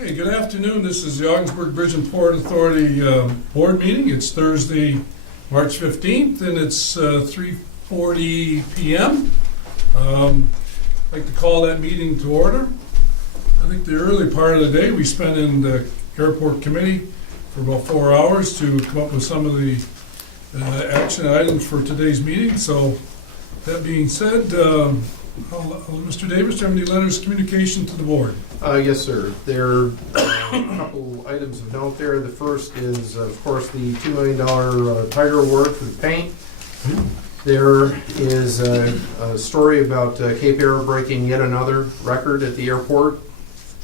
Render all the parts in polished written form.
Okay, good afternoon. This is the Ogdensburg Bridge and Port Authority Board meeting. It's Thursday, March 15th, and it's 3:40 p.m. I'd like to call that meeting to order. I think the early part of the day we spent in the airport committee for about 4 hours to come up with some of the action items for today's meeting. So that being said, Mr. Davis, do you have any letters of communication to the board? Yes, sir. There are a couple items of note there. The first is, of course, the $2 million Tiger Award for the paint. There is a story about Cape Air breaking yet another record at the airport.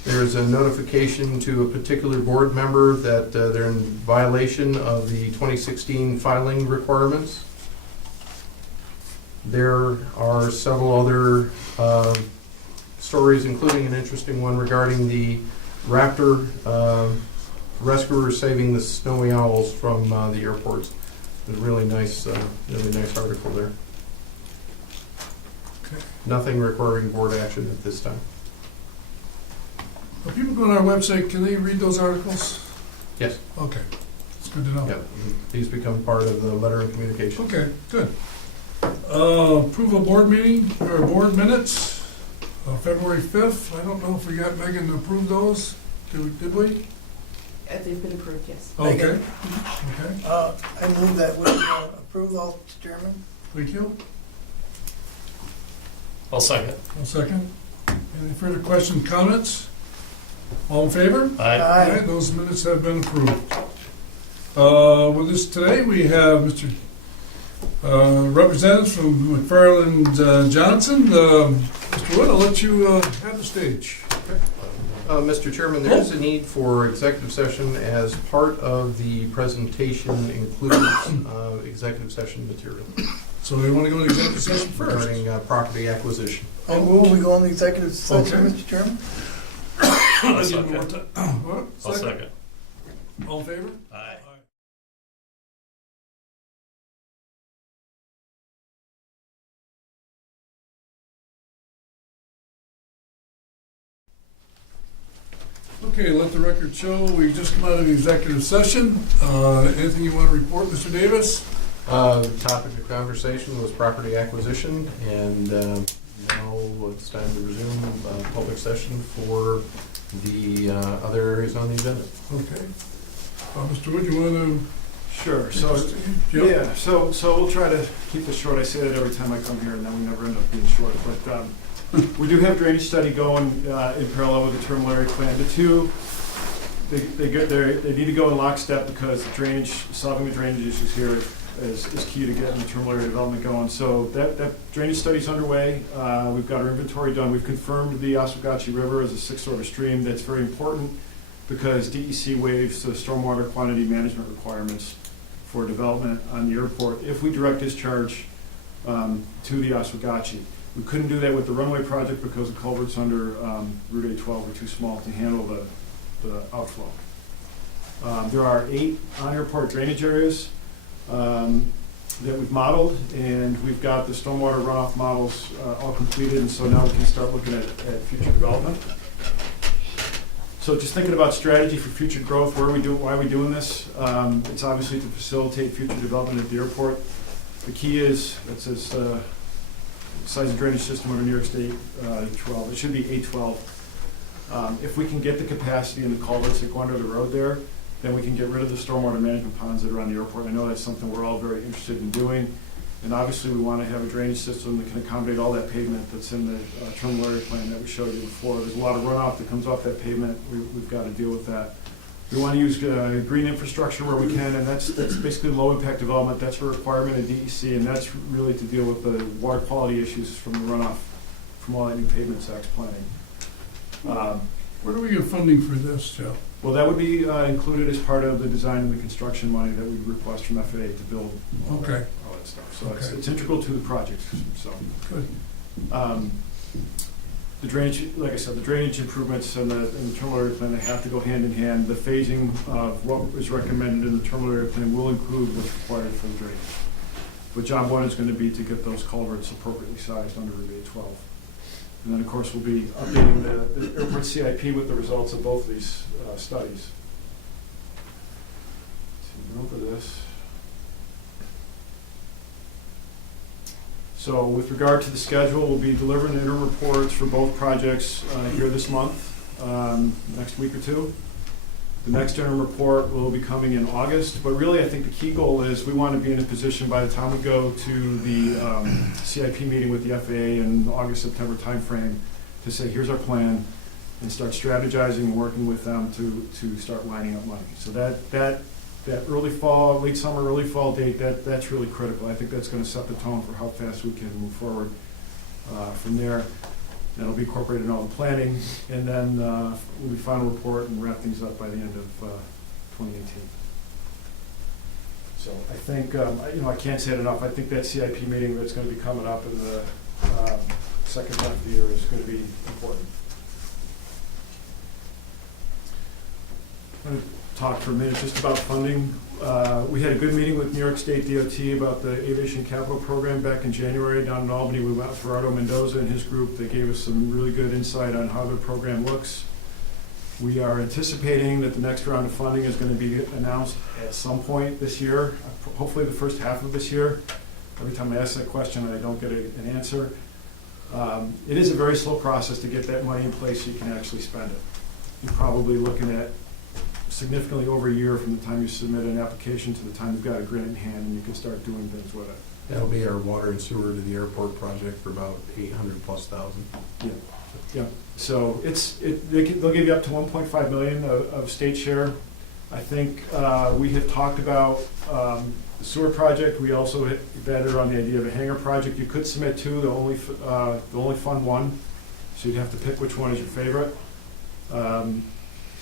There's a notification to a particular board member that they're in violation of the 2016 filing requirements. There are several other stories, including an interesting one regarding the raptor rescuers saving the snowy owls from the airports. There's a really nice article there. Okay. Nothing requiring board action at this time. If people go on our website, can they read those articles? Yes. Okay, it's good to know. Yeah. These become part of the letter of communication. Okay, good. Approval board meeting, or board minutes, February 5th. I don't know if we got Megan to approve those. Did we? They've been approved, yes. Okay. Megan. Okay, I move that we approve those, Mr. Chairman. thank you. I'll second. One second. Any further questions, comments? All in favor? Aye. Aye. Those minutes have been approved. With us today, we have Mr. Representatives from McFarland Johnson. Mr. Wood, I'll let you have the stage. Mr. Chairman, there is a need for executive session as part of the presentation includes executive session material So we want to go to executive session first. regarding property acquisition. I move we go into executive session, Okay. Mr. Chairman. I need second. more time. What? I'll second. All in favor? Aye. Okay, let the record show, we just come out of the executive session. Anything you want to report, Mr. Davis? Topic of conversation was property acquisition, and now it's time to resume public session for the other areas on the agenda. Okay. Mr. Wood, you want to? Sure. So, Yep. yeah. So we'll try to keep this short. I say that every time I come here, and then we never end up being short. But we do have drainage study going in parallel with the terminal area plan. The two, they need to go in lockstep because the drainage, solving the drainage issues here is key to getting the terminal area development going. So that drainage study is underway. We've got our inventory done. We've confirmed the Oswegatchie River as a sixth order stream. That's very important because DEC waives the stormwater quantity management requirements for development on the airport if we direct discharge to the Oswegatchie. We couldn't do that with the runway project because the culverts under Route 812 are too small to handle the outflow. There are 8 on-airport drainage areas that we've modeled, and we've got the stormwater runoff models all completed, and so now we can start looking at future development. So just thinking about strategy for future growth, why are we doing this? It's obviously to facilitate future development at the airport. The key is, it says size of drainage system under New York State 12. It should be 812. If we can get the capacity in the culverts that go under the road there, then we can get rid of the stormwater management ponds that are on the airport. I know that's something we're all very interested in doing. And obviously we want to have a drainage system that can accommodate all that pavement that's in the terminal area plan that we showed you before. There's a lot of runoff that comes off that pavement. We've got to deal with that. We want to use green infrastructure where we can, and that's basically low impact development. That's a requirement in DEC, and that's really to deal with the water quality issues from the runoff from all that new pavement Zach's planning. Where do we get funding for this, Joe? Well, that would be included as part of the design and the construction money that we request from FAA to build all that stuff. So Okay. it's integral to the project. So Good. the drainage, like I said, the drainage improvements and the terminal area plan, they have to go hand in hand. The phasing of what is recommended in the terminal area plan will include what's required for the drainage. But job one is going to be to get those culverts appropriately sized under Route 812. And then, of course, we'll be updating the airport CIP with the results of both of these studies. So, over this. So with regard to the schedule, we'll be delivering interim reports for both projects here this month, next week or two. The next interim report will be coming in August, but really I think the key goal is we want to be in a position by the time we go to the CIP meeting with the FAA in August, September timeframe to say, here's our plan, and start strategizing and working with them to start lining up money. So that early fall, late summer, early fall date, that's really critical. I think that's going to set the tone for how fast we can move forward from there. That'll be incorporated in all the planning, and then we'll be final report and wrap things up by the end of 2018. So I think, I can't say it enough. I think that CIP meeting that's going to be coming up in the second half of the year is going to be important. I'm going to talk for a minute just about funding. We had a good meeting with New York State DOT about the Aviation Capital Program back in January down in Albany. We met with Gerardo Mendoza and his group. They gave us some really good insight on how their program looks. We are anticipating that the next round of funding is going to be announced at some point this year, hopefully the first half of this year. Every time I ask that question, I don't get an answer. It is a very slow process to get that money in place so you can actually spend it. You're probably looking at significantly over a year from the time you submit an application to the time you've got a grant in hand and you can start doing things with it. That'll be our water and sewer to the airport project for about 800,000+. Yeah. So they'll give you up to 1.5 million of state share. I think we had talked about the sewer project. We also vetted on the idea of a hangar project. You could submit two. They'll only fund one, so you'd have to pick which one is your favorite.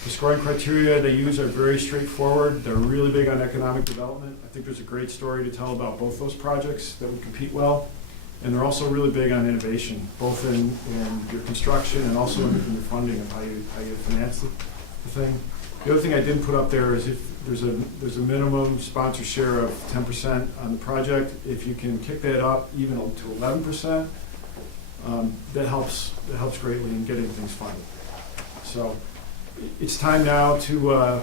The scoring criteria they use are very straightforward. They're really big on economic development. I think there's a great story to tell about both those projects that would compete well. And they're also really big on innovation, both in your construction and also in your funding of how you finance the thing. The other thing I didn't put up there is if there's a minimum sponsor share of 10% on the project. If you can kick that up even to 11%, that helps greatly in getting things funded. So it's time now to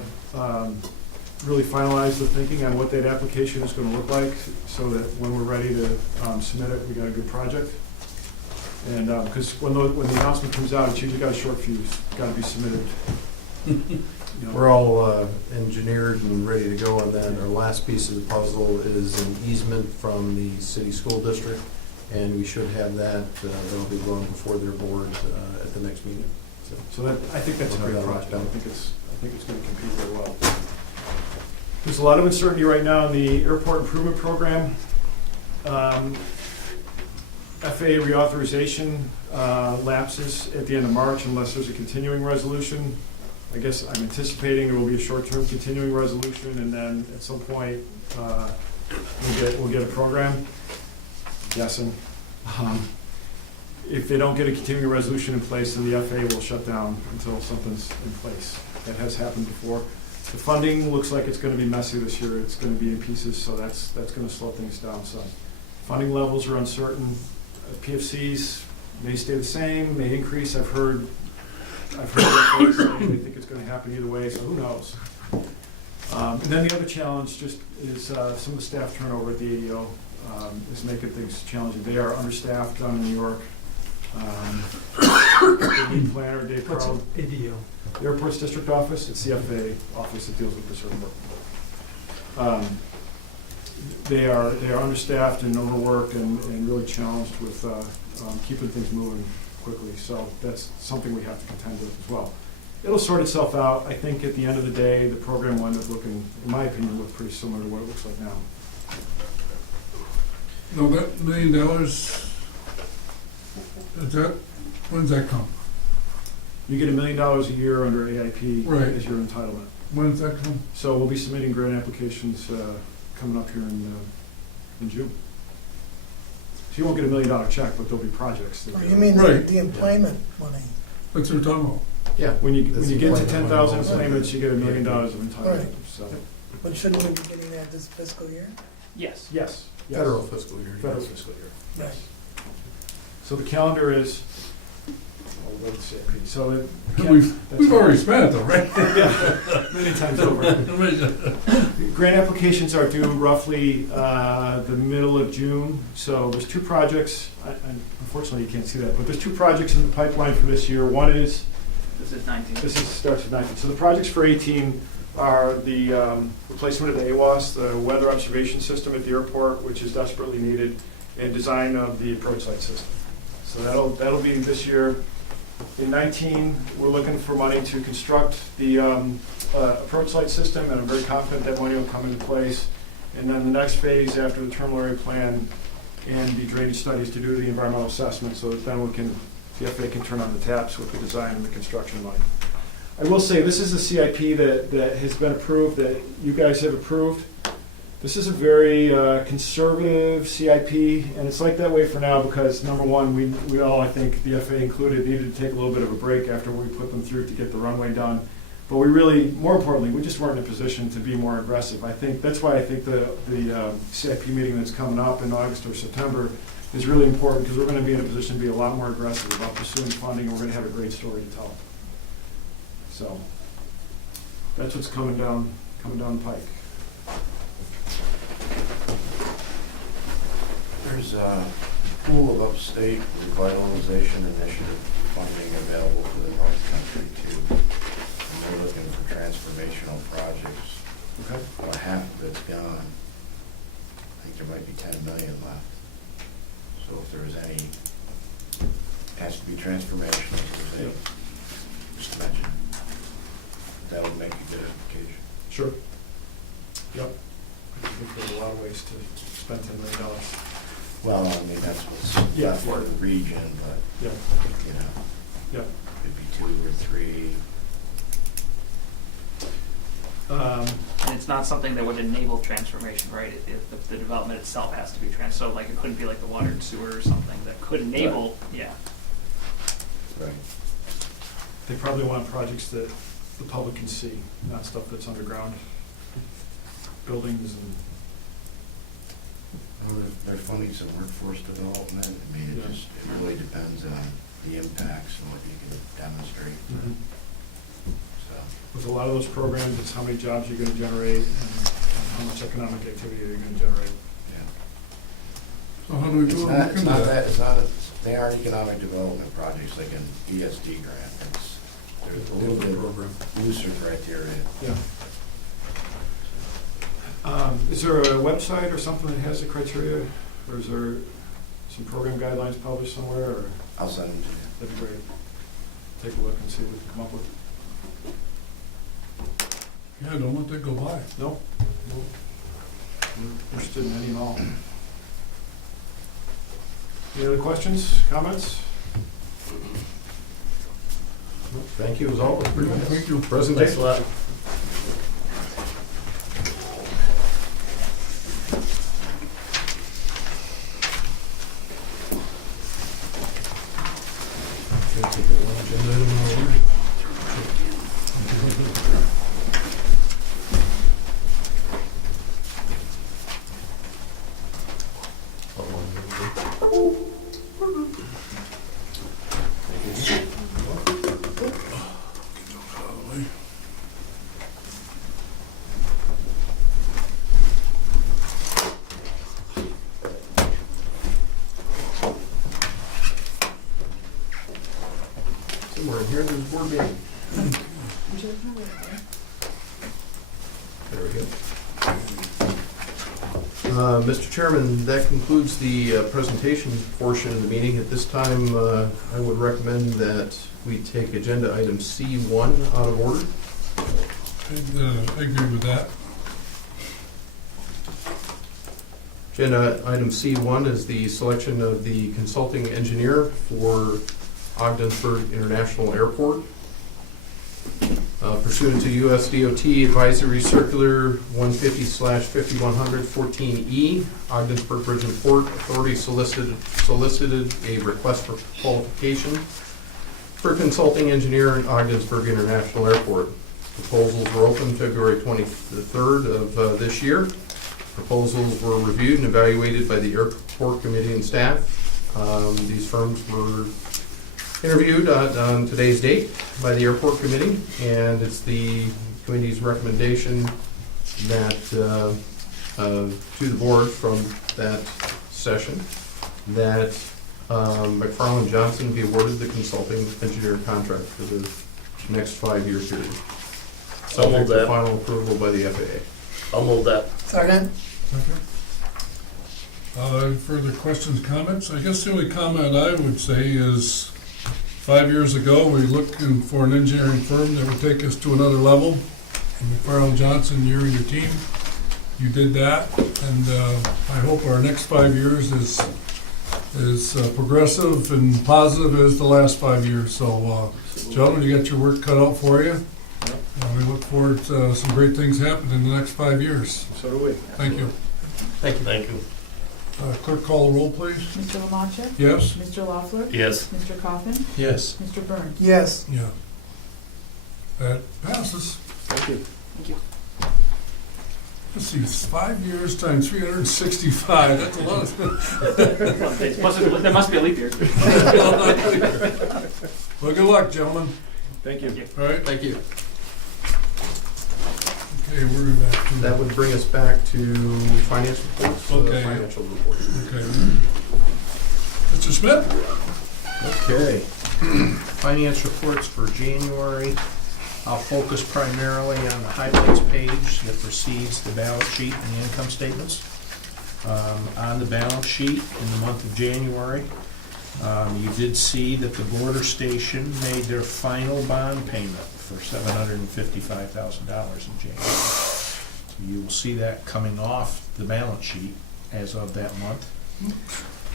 really finalize the thinking on what that application is going to look like so that when we're ready to submit it, we got a good project. And because when the announcement comes out, it's usually got a short fuse. It's got to be submitted. We're all engineered and ready to go on that. Our last piece of the puzzle is an easement from the city school district, and we should have that. That'll be going before their board at the next meeting. So I think that's a great project. I think it's going to compete very well. There's a lot of uncertainty right now in the airport improvement program. FAA reauthorization lapses at the end of March unless there's a continuing resolution. I guess I'm anticipating there will be a short-term continuing resolution, and then at some point we'll get a program. I'm guessing. If they don't get a continuing resolution in place, then the FAA will shut down until something's in place. That has happened before. The funding looks like it's going to be messy this year. It's going to be in pieces, so that's going to slow things down. So funding levels are uncertain. PFCs may stay the same, may increase. I've heard they think it's going to happen either way, so who knows? And then the other challenge just is some of the staff turnover at the ADO is making things challenging. They are understaffed down in New York. The lead planner, Dave Carl. ADO? The Airports District Office. It's the FAA office that deals with this sort of work. They are understaffed and overworked and really challenged with keeping things moving quickly. So that's something we have to contend with as well. It'll sort itself out. I think at the end of the day, the program will end up looking, in my opinion, look pretty similar to what it looks like now. No, that $1 million, when does that come? You get $1 million a year under AIP Right. as your entitlement. When does that come? So we'll be submitting grant applications coming up here in June. So you won't get $1 million check, but there'll be projects. Oh, you mean Right. the employment money? That's what we're talking about. Yeah. When you That's get to the 10,000 plan. claimants, you get $1 million of entitlement. Right. So But shouldn't we be getting that this fiscal year? yes. Federal fiscal year. Federal fiscal year. Right. So the calendar is with the CIP. So it We've already spent it though, right? yeah, many times over. Grant applications are due roughly the middle of June. So there's two projects. Unfortunately, you can't see that, but there's two projects in the pipeline for this year. One is This is 19. starts with 19. So the projects for 18 are the replacement of the AWAS, the weather observation system at the airport, which is desperately needed, and design of the approach light system. So that'll be this year. In 19, we're looking for money to construct the approach light system, and I'm very confident that money will come into place. And then the next phase after the terminal area plan and the drainage studies to do the environmental assessment, so that then the FAA can turn on the taps with the design and the construction money. I will say, this is the CIP that has been approved, that you guys have approved. This is a very conservative CIP, and it's like that way for now because, number one, we all, I think, the FAA included, needed to take a little bit of a break after we put them through to get the runway done. But we really, more importantly, we just weren't in a position to be more aggressive. I think that's why I think the CIP meeting that's coming up in August or September is really important, because we're going to be in a position to be a lot more aggressive about pursuing funding, and we're going to have a great story to tell. So that's what's coming down the pike. There's a pool of upstate revitalization initiative funding available for the North Country too. And we're looking for transformational projects. Okay. About half of it's gone. I think there might be 10 million left. So if there's any, it has to be transformational, if there's any, just mention. That would make a good application. Sure. Yep. I think there's a lot of ways to spend $10 million. Well, I mean, that's what's Yeah. left for the region, but, Yeah. you know, Yep. could be 2 or 3. And it's not something that would enable transformation, right? The development itself has to be so like it couldn't be like the water and sewer or something that could enable, yeah. Right. They probably want projects that the public can see, not stuff that's underground. Buildings and, Well, they're funding some workforce development. I mean, Yeah. it really depends on the impacts and what you can demonstrate. So, with a lot of those programs, it's how many jobs you're gonna generate and how much economic activity you're gonna generate. yeah. So how do we It's do not, it? it's not that, it's not, they aren't economic development projects like an ESD grant. There's a little bit Program. looser criteria. Yeah. Is there a website or something that has the criteria, or is there some program guidelines published somewhere, or I'll send them to you. that'd be great. Take a look and see what we can come up with. Yeah, don't let that go by. No? We're interested in any and all. Any other questions, comments? Thank you as always. Thank you. Presentation. Somewhere in here, there's board meeting. There we go. Mr. Chairman, that concludes the presentation portion of the meeting. At this time, I would recommend that we take agenda item C1 out of order. I agree with that. Agenda item C1 is the selection of the consulting engineer for Ogdensburg International Airport. Pursuant to US DOT Advisory Circular 150/5100 14E, Ogdensburg Bridge and Port Authority solicited a request for qualification for consulting engineer in Ogdensburg International Airport. Proposals were open February 23rd of this year. Proposals were reviewed and evaluated by the Airport Committee and staff. These firms were interviewed on today's date by the airport committee, and it's the committee's recommendation that, to the board from that session, that McFarland Johnson be awarded the consulting engineer contract for the next 5-year period. I'll move Subject to that. final approval by the FAA. I'll move that. Second? Okay. Further questions, comments? I guess the only comment I would say is 5 years ago, we looking for an engineering firm that would take us to another level. And McFarland Johnson, you and your team, you did that. And I hope our next 5 years is progressive and positive as the last 5 years. So, gentlemen, you got your work cut out for you. And we look forward to some great things happening in the next 5 years. So do we. Thank you. Thank you. Clerk, call the roll, please. Mr. Lamancha? Yes? Mr. Loeffler? Yes. Mr. Coffin? Yes. Mr. Burns? Yes. Yeah. That passes. Thank you. Thank you. Let's see, 5 years times 365, that's a lot of. There must be a leap year. Well, good luck, gentlemen. Thank you. All right, Thank you. okay, we're back to. That would bring us back to finance reports, Okay. financial reports. Okay. Mr. Smith? Okay. Finance reports for January. I'll focus primarily on the highlights page that precedes the balance sheet and the income statements. On the balance sheet in the month of January, you did see that the border station made their final bond payment for $755,000 in January. So you will see that coming off the balance sheet as of that month.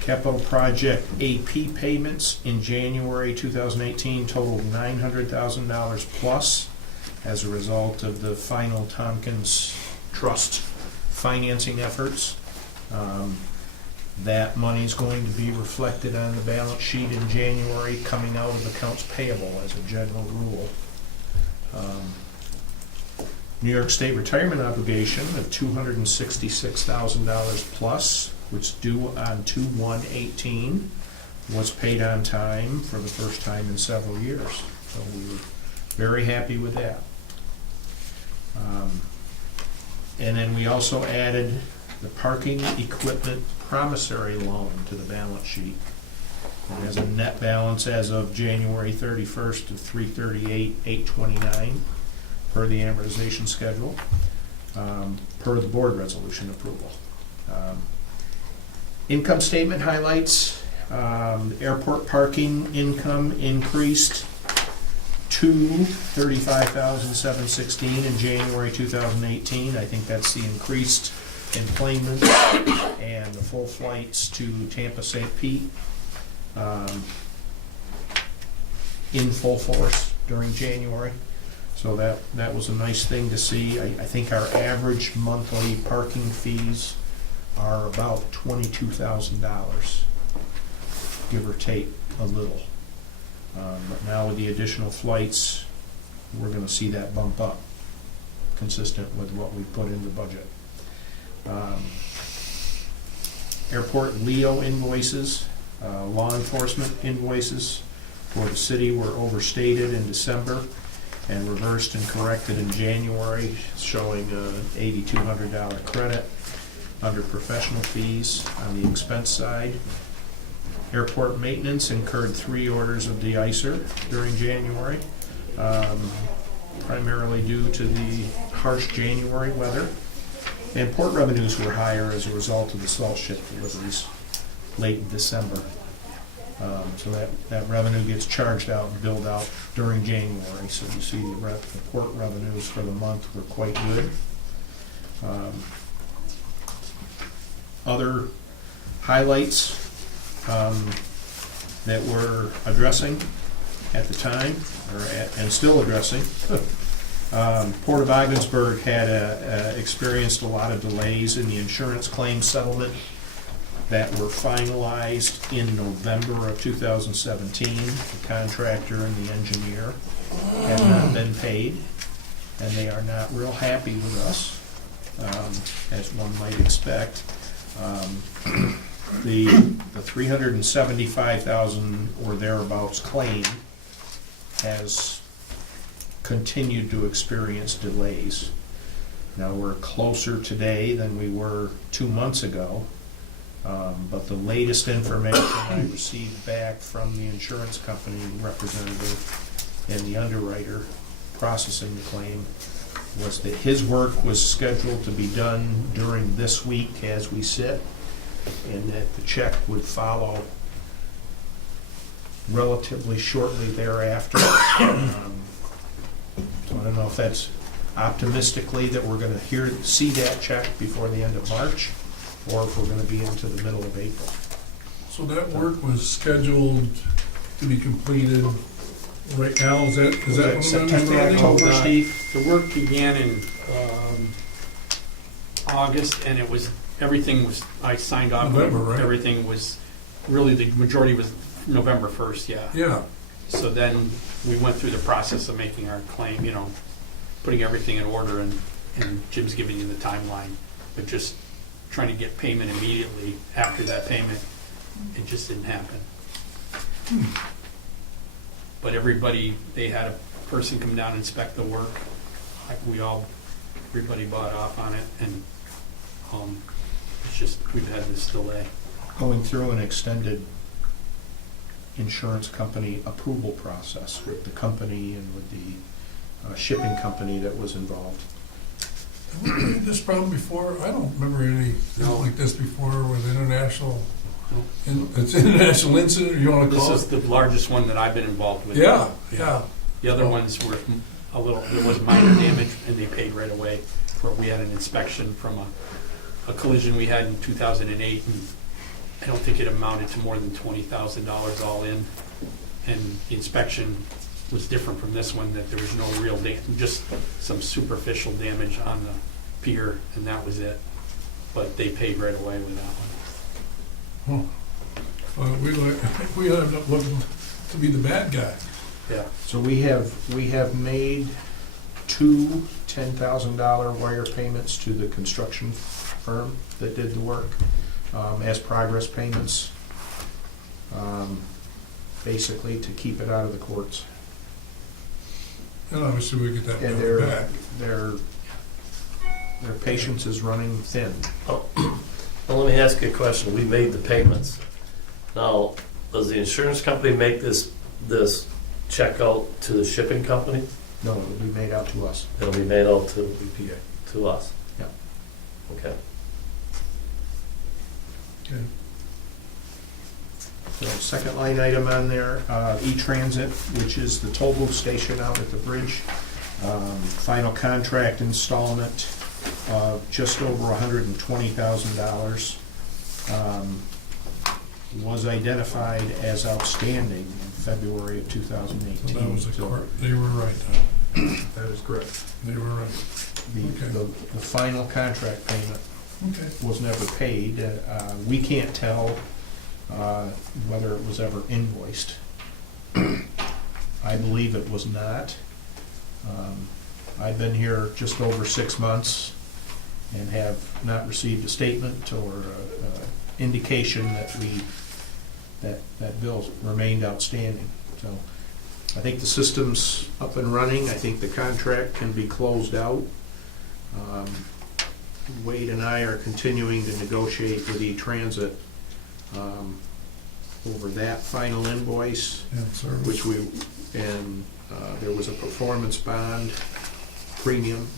Capital project AP payments in January 2018 totaled $900,000 plus as a result of the final Tompkins Trust financing efforts. That money is going to be reflected on the balance sheet in January, coming out of accounts payable as a general rule. New York State retirement obligation of $266,000 plus, which is due on 2/1/18, was paid on time for the first time in several years. So we were very happy with that. And then we also added the parking equipment promissory loan to the balance sheet. It has a net balance as of January 31st of $338,829 per the amortization schedule, per the board resolution approval. Income statement highlights. Airport parking income increased to $35,716 in January 2018. I think that's the increased enplanement and the full flights to Tampa St. Pete in full force during January. So that was a nice thing to see. I think our average monthly parking fees are about $22,000, give or take a little. But now with the additional flights, we're going to see that bump up, consistent with what we put in the budget. Airport Leo invoices, law enforcement invoices for the city were overstated in December and reversed and corrected in January, showing an $8,200 credit under professional fees on the expense side. Airport maintenance incurred 3 orders of de-icer during January, primarily due to the harsh January weather. And port revenues were higher as a result of the salt ship deliveries late in December. So that revenue gets charged out and billed out during January. So you see the port revenues for the month were quite good. Other highlights that we're addressing at the time, and still addressing. Port of Ogdensburg had experienced a lot of delays in the insurance claim settlement that were finalized in November of 2017. The contractor and the engineer have not been paid, and they are not real happy with us, as one might expect. The 375,000 or thereabouts claim has continued to experience delays. Now, we're closer today than we were 2 months ago, but the latest information I received back from the insurance company representative and the underwriter processing the claim was that his work was scheduled to be done during this week as we sit, and that the check would follow relatively shortly thereafter. So I don't know if that's optimistically that we're gonna see that check before the end of March, or if we're gonna be into the middle of April. So that work was scheduled to be completed right now, is that what I'm September, understanding? October, Steve? The work began in August, and everything was, I signed off. November, right? Everything was, really, the majority was November 1st, yeah. Yeah, So then we went through the process of making our claim, putting everything in order, and Jim's giving you the timeline, but just trying to get payment immediately after that payment, it just didn't happen. But everybody, they had a person come down and inspect the work. Everybody bought off on it, and it's just, we've had this delay. Going through an extended insurance company approval process with the company and with the shipping company that was involved. have we had this problem before? I don't remember anything No. like this before with international, No. it's international incident, you wanna This call is it? the largest one that I've been involved with. Yeah, yeah. The other ones were there was minor damage, and they paid right away. We had an inspection from a collision we had in 2008, and I don't think it amounted to more than $20,000 all in. And the inspection was different from this one, that there was no real just some superficial damage on the pier, and that was it. But they paid right away with that one. We end up looking to be the bad guy. Yeah. So we have made two $10,000 wire payments to the construction firm that did the work, as progress payments, basically to keep it out of the courts. And obviously we get that And money back. their patience is running thin. Oh, Well, let me ask you a question. We made the payments. Now, does the insurance company make this check out to the shipping company? No, it will be made out to us. It'll be made out to OBPA. us? Yeah. Okay. Okay. So second line item on there, E-Transit, which is the toll booth station out at the bridge. Final contract installment, just over $120,000. Was identified as outstanding in February of 2018. So that was they were right. That is correct. They were right. The final contract payment Okay. was never paid. We can't tell whether it was ever invoiced. I believe it was not. I've been here just over 6 months and have not received a statement or indication that bill remained outstanding. So I think the system's up and running. I think the contract can be closed out. Wade and I are continuing to negotiate with E-Transit over that final invoice, And service. which there was a performance bond premium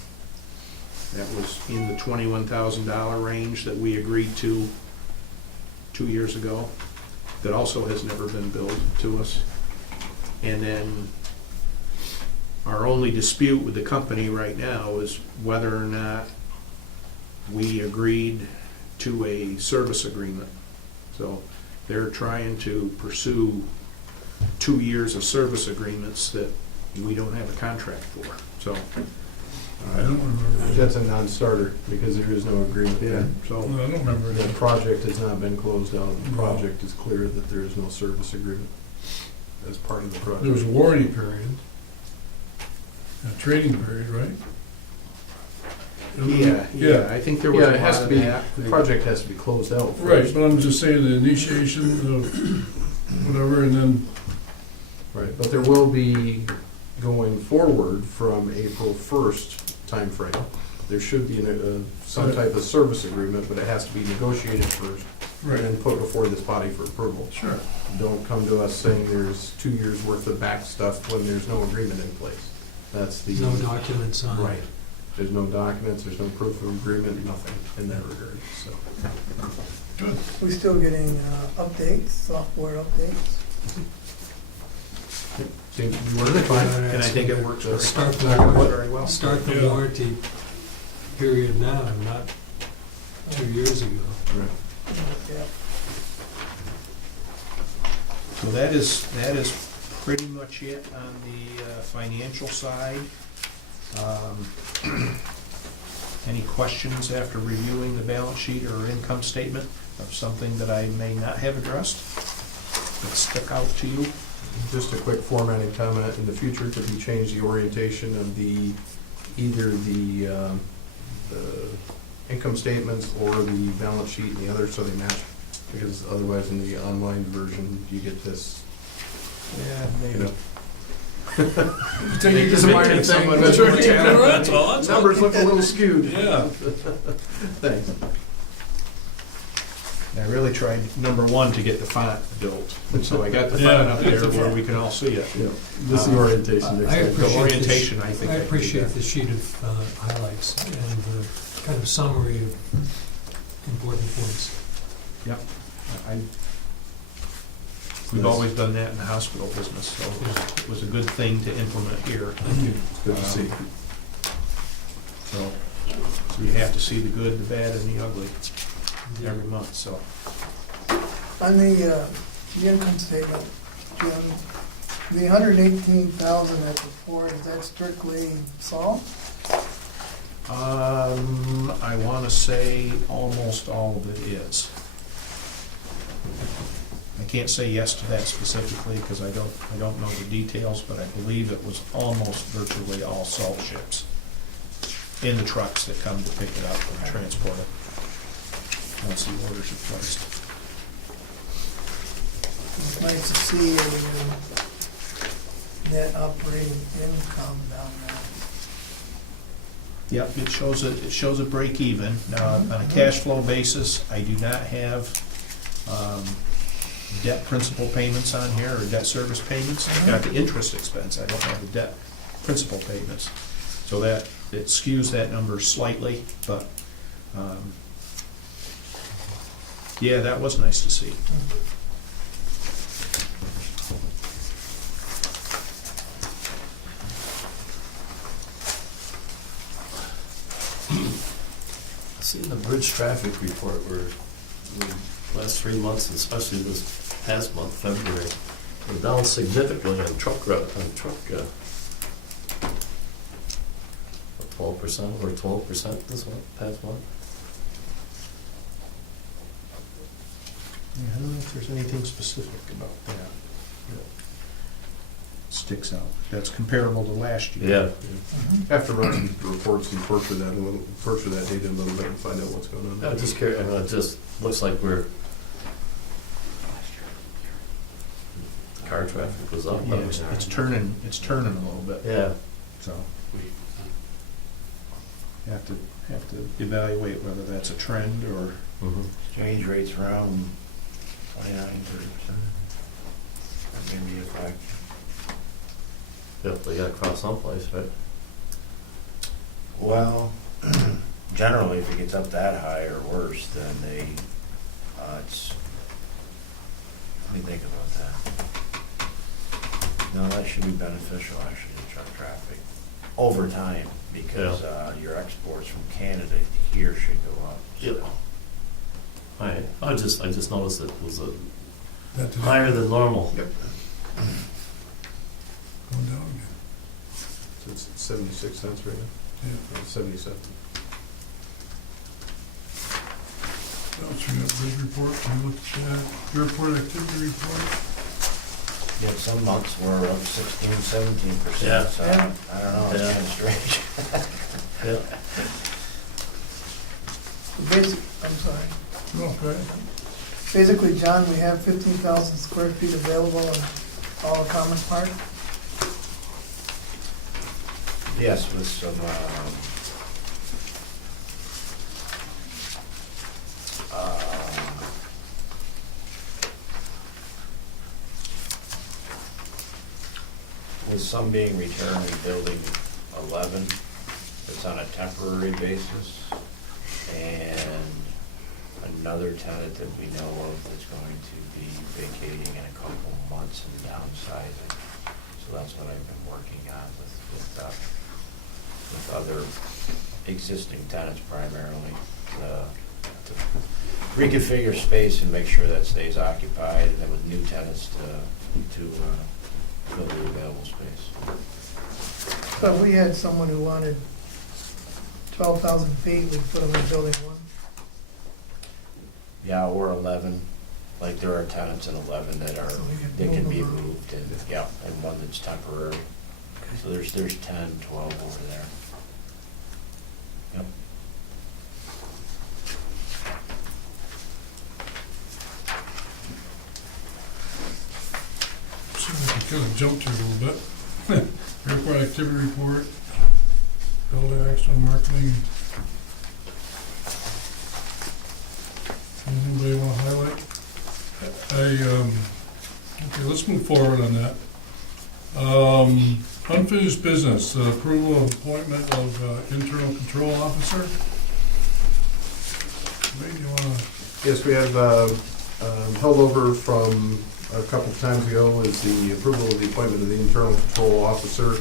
that was in the $21,000 range that we agreed to 2 years ago, that also has never been billed to us. And then our only dispute with the company right now is whether or not we agreed to a service agreement. So they're trying to pursue 2 years of service agreements that we don't have a contract for. So, I don't remember. That's a non-starter, because there is no agreement there. so I don't remember The that. project has not been closed out. The No. project is clear that there is no service agreement as part of the project. There was a warranty period, a trading period, right? Yeah, I think there was Yeah, a it has lot to of be, that. the project has to be closed out Right, first. but I'm just saying the initiation of whatever, and then, Right, but there will be, going forward from April 1st timeframe, there should be some type of service agreement, but it has to be negotiated first and right, then put before this body for approval. sure. Don't come to us saying there's 2 years' worth of back stuff when there's no agreement in place. That's the. No documents on it. Right. There's no documents, there's no proof of agreement, nothing in that regard, so. Good. We still getting updates, software updates? Seems to be working fine. And I think it works very Start very well. Start the Yeah. warranty period now, not 2 years ago. Right. Yeah. So that is pretty much it on the financial side. Any questions after reviewing the balance sheet or income statement of something that I may not have addressed that stuck out to you? Just a quick formatting comment, in the future, could we change the orientation of either the income statements or the balance sheet and the other so they match? Because otherwise in the online version, you get this, Yeah, you know. Take it as a minor thing, someone but That's right, that's all, that's all. numbers look a little skewed. Yeah, Thanks. I really tried, number one, to get the font built, and so I got the Yeah, font up there where we can all see it. Yeah, this is the orientation next I time. The orientation, I think. I can do appreciate that. the sheet of highlights and the kind of summary of important points. We've always done that in the hospital business, so it was a good thing to implement here. It's good to see. So you have to see the good, the bad, and the ugly every month, so. On the income statement, Jim, the 118,000 at the port, is that strictly salt? I wanna say almost all of it is. I can't say yes to that specifically, because I don't know the details, but I believe it was almost virtually all salt ships in the trucks that come to pick it up and transport it, once the orders are placed. It's nice to see a net operating income down there. Yep, it shows a break even. Now, on a cash flow basis, I do not have debt principal payments on here, or debt service payments. I got the interest expense, I don't have the debt principal payments. So that, it skews that number slightly, but, yeah, that was nice to see. See in the bridge traffic report where the last 3 months, especially this past month, February, we're down significantly on truck, 12%, or 12% this one, past month. Yeah, I don't know if there's anything specific about that that sticks out. That's comparable to last year. Yeah, Have to run the reports and torture that data a little bit and find out what's going on. I'm just curious, it just looks like car traffic was up. Yeah, it's turning a little bit, Yeah, so. Have to evaluate whether that's a trend or. mhm. Exchange rates around 29-30%. That may be a fact. Yep, they gotta cross someplace, right? Well, generally, if it gets up that high or worse, then it's, let me think about that. No, that should be beneficial, actually, to truck traffic over time, because your exports from Canada to here should go up. so. Yep. I just noticed it was that did higher than normal. Yep. going down again. So it's 76 cents right now? Yeah. 77. Else we got bridge report, we looked at that, airport activity report. Yeah, some months were up 16-17%, Yeah. so I don't know, it's Yeah. kind of strange. Yeah. I'm sorry. Okay. Basically, John, we have 15,000 square feet available in all of Common Park. Yes, with some, with some being returned in building 11, it's on a temporary basis, and another tenant that we know of that's going to be vacating in a couple of months and downsizing. So that's what I've been working on with other existing tenants primarily, to reconfigure space and make sure that stays occupied, and then with new tenants to fill the available space. But we had someone who wanted 12,000 feet, we put them in building 1. Yeah, or 11, like there are tenants in 11 that are, So we could that can move be them around. moved, and, yeah, and one that's temporary. So there's 10, 12 over there. Yep. So we can kind of jump to a little bit. Airport activity report, building external marketing. Anybody want to highlight? Okay, let's move forward on that. Unfinished business, approval of appointment of internal control officer. Maybe you want to, Yes, we have held over from a couple of times ago is the approval of the appointment of the internal control officer.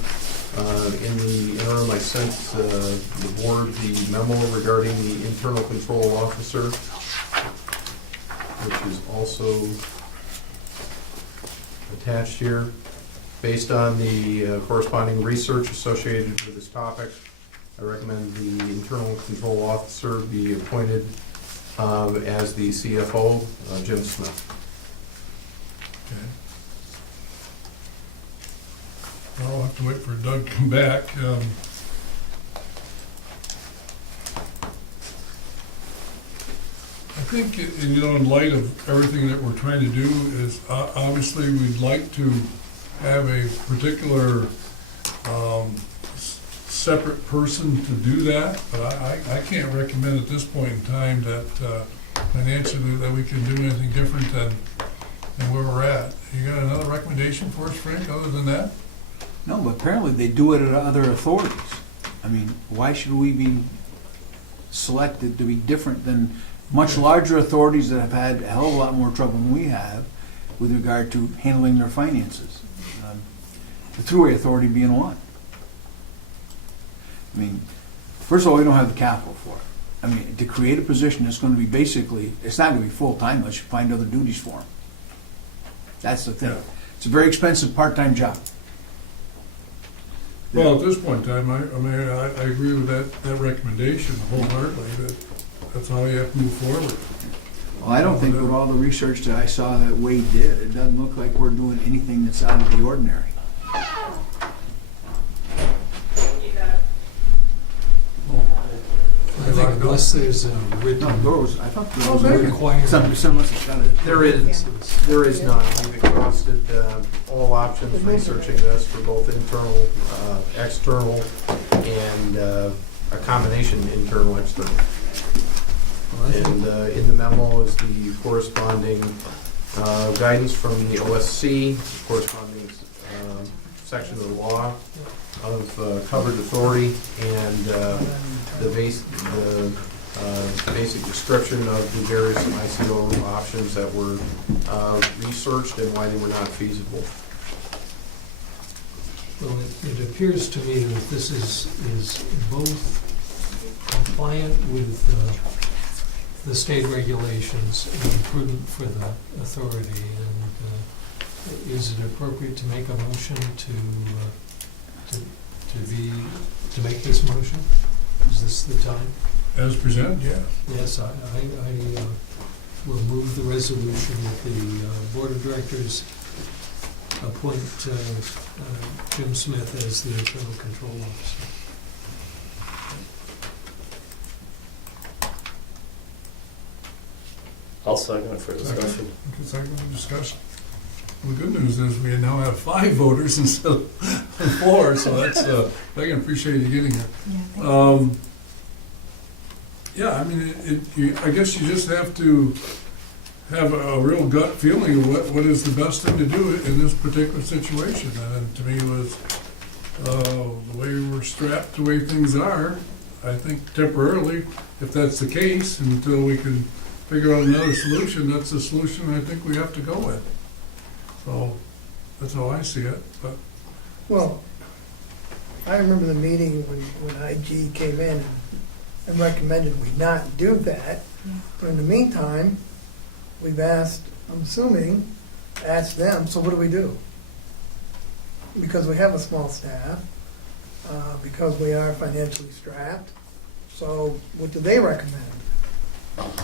In the interim, I sent the board the memo regarding the internal control officer, which is also attached here. Based on the corresponding research associated with this topic, I recommend the internal control officer be appointed as the CFO, Jim Smith. okay. I'll have to wait for Doug to come back. I think, in light of everything that we're trying to do, is obviously we'd like to have a particular separate person to do that, but I can't recommend at this point in time that financially that we can do anything different than where we're at. You got another recommendation for us, Frank, other than that? No, but apparently they do it at other authorities. I mean, why should we be selected to be different than much larger authorities that have had a hell of a lot more trouble than we have with regard to handling their finances? The Thruway Authority being one. I mean, first of all, we don't have the capital for it. I mean, to create a position that's going to be basically, it's not going to be full-time unless you find other duties for them. That's the thing. Yeah. It's a very expensive part-time job. Well, at this point in time, I agree with that recommendation wholeheartedly, that's how you have to move forward. Well, I don't think with all the research that I saw that Wade did, it doesn't look like we're doing anything that's out of the ordinary. I think unless there's a written No, there was, I thought there was Oh, a maybe. requirement. some must have done it. There is none. We've exhausted all options, researching this for both internal, external, and a combination internal, external. Well, I think And in the memo is the corresponding guidance from the OSC, corresponding section of the law of covered authority, and the basic description of the various ICO options that were researched and why they were not feasible. Well, it appears to me that this is both compliant with the state regulations and prudent for the authority. And is it appropriate to make a motion to make this motion? Is this the time? As presented, yeah. Yes, I will move the resolution that the Board of Directors appoint Jim Smith as the internal control officer. I'll second it for discussion. Okay, second discussion. Well, the good news is we now have 5 voters instead of 4, so that's, I can appreciate you getting here. Yeah, I mean, I guess you just have to have a real gut feeling of what is the best thing to do in this particular situation. And to me, was the way we're strapped, the way things are, I think temporarily, if that's the case, until we can figure out another solution, that's the solution I think we have to go with. So that's how I see it, but Well, I remember the meeting when IG came in and recommended we not do that. But in the meantime, we've asked, I'm assuming, asked them, so what do we do? Because we have a small staff, because we are financially strapped, so what do they recommend?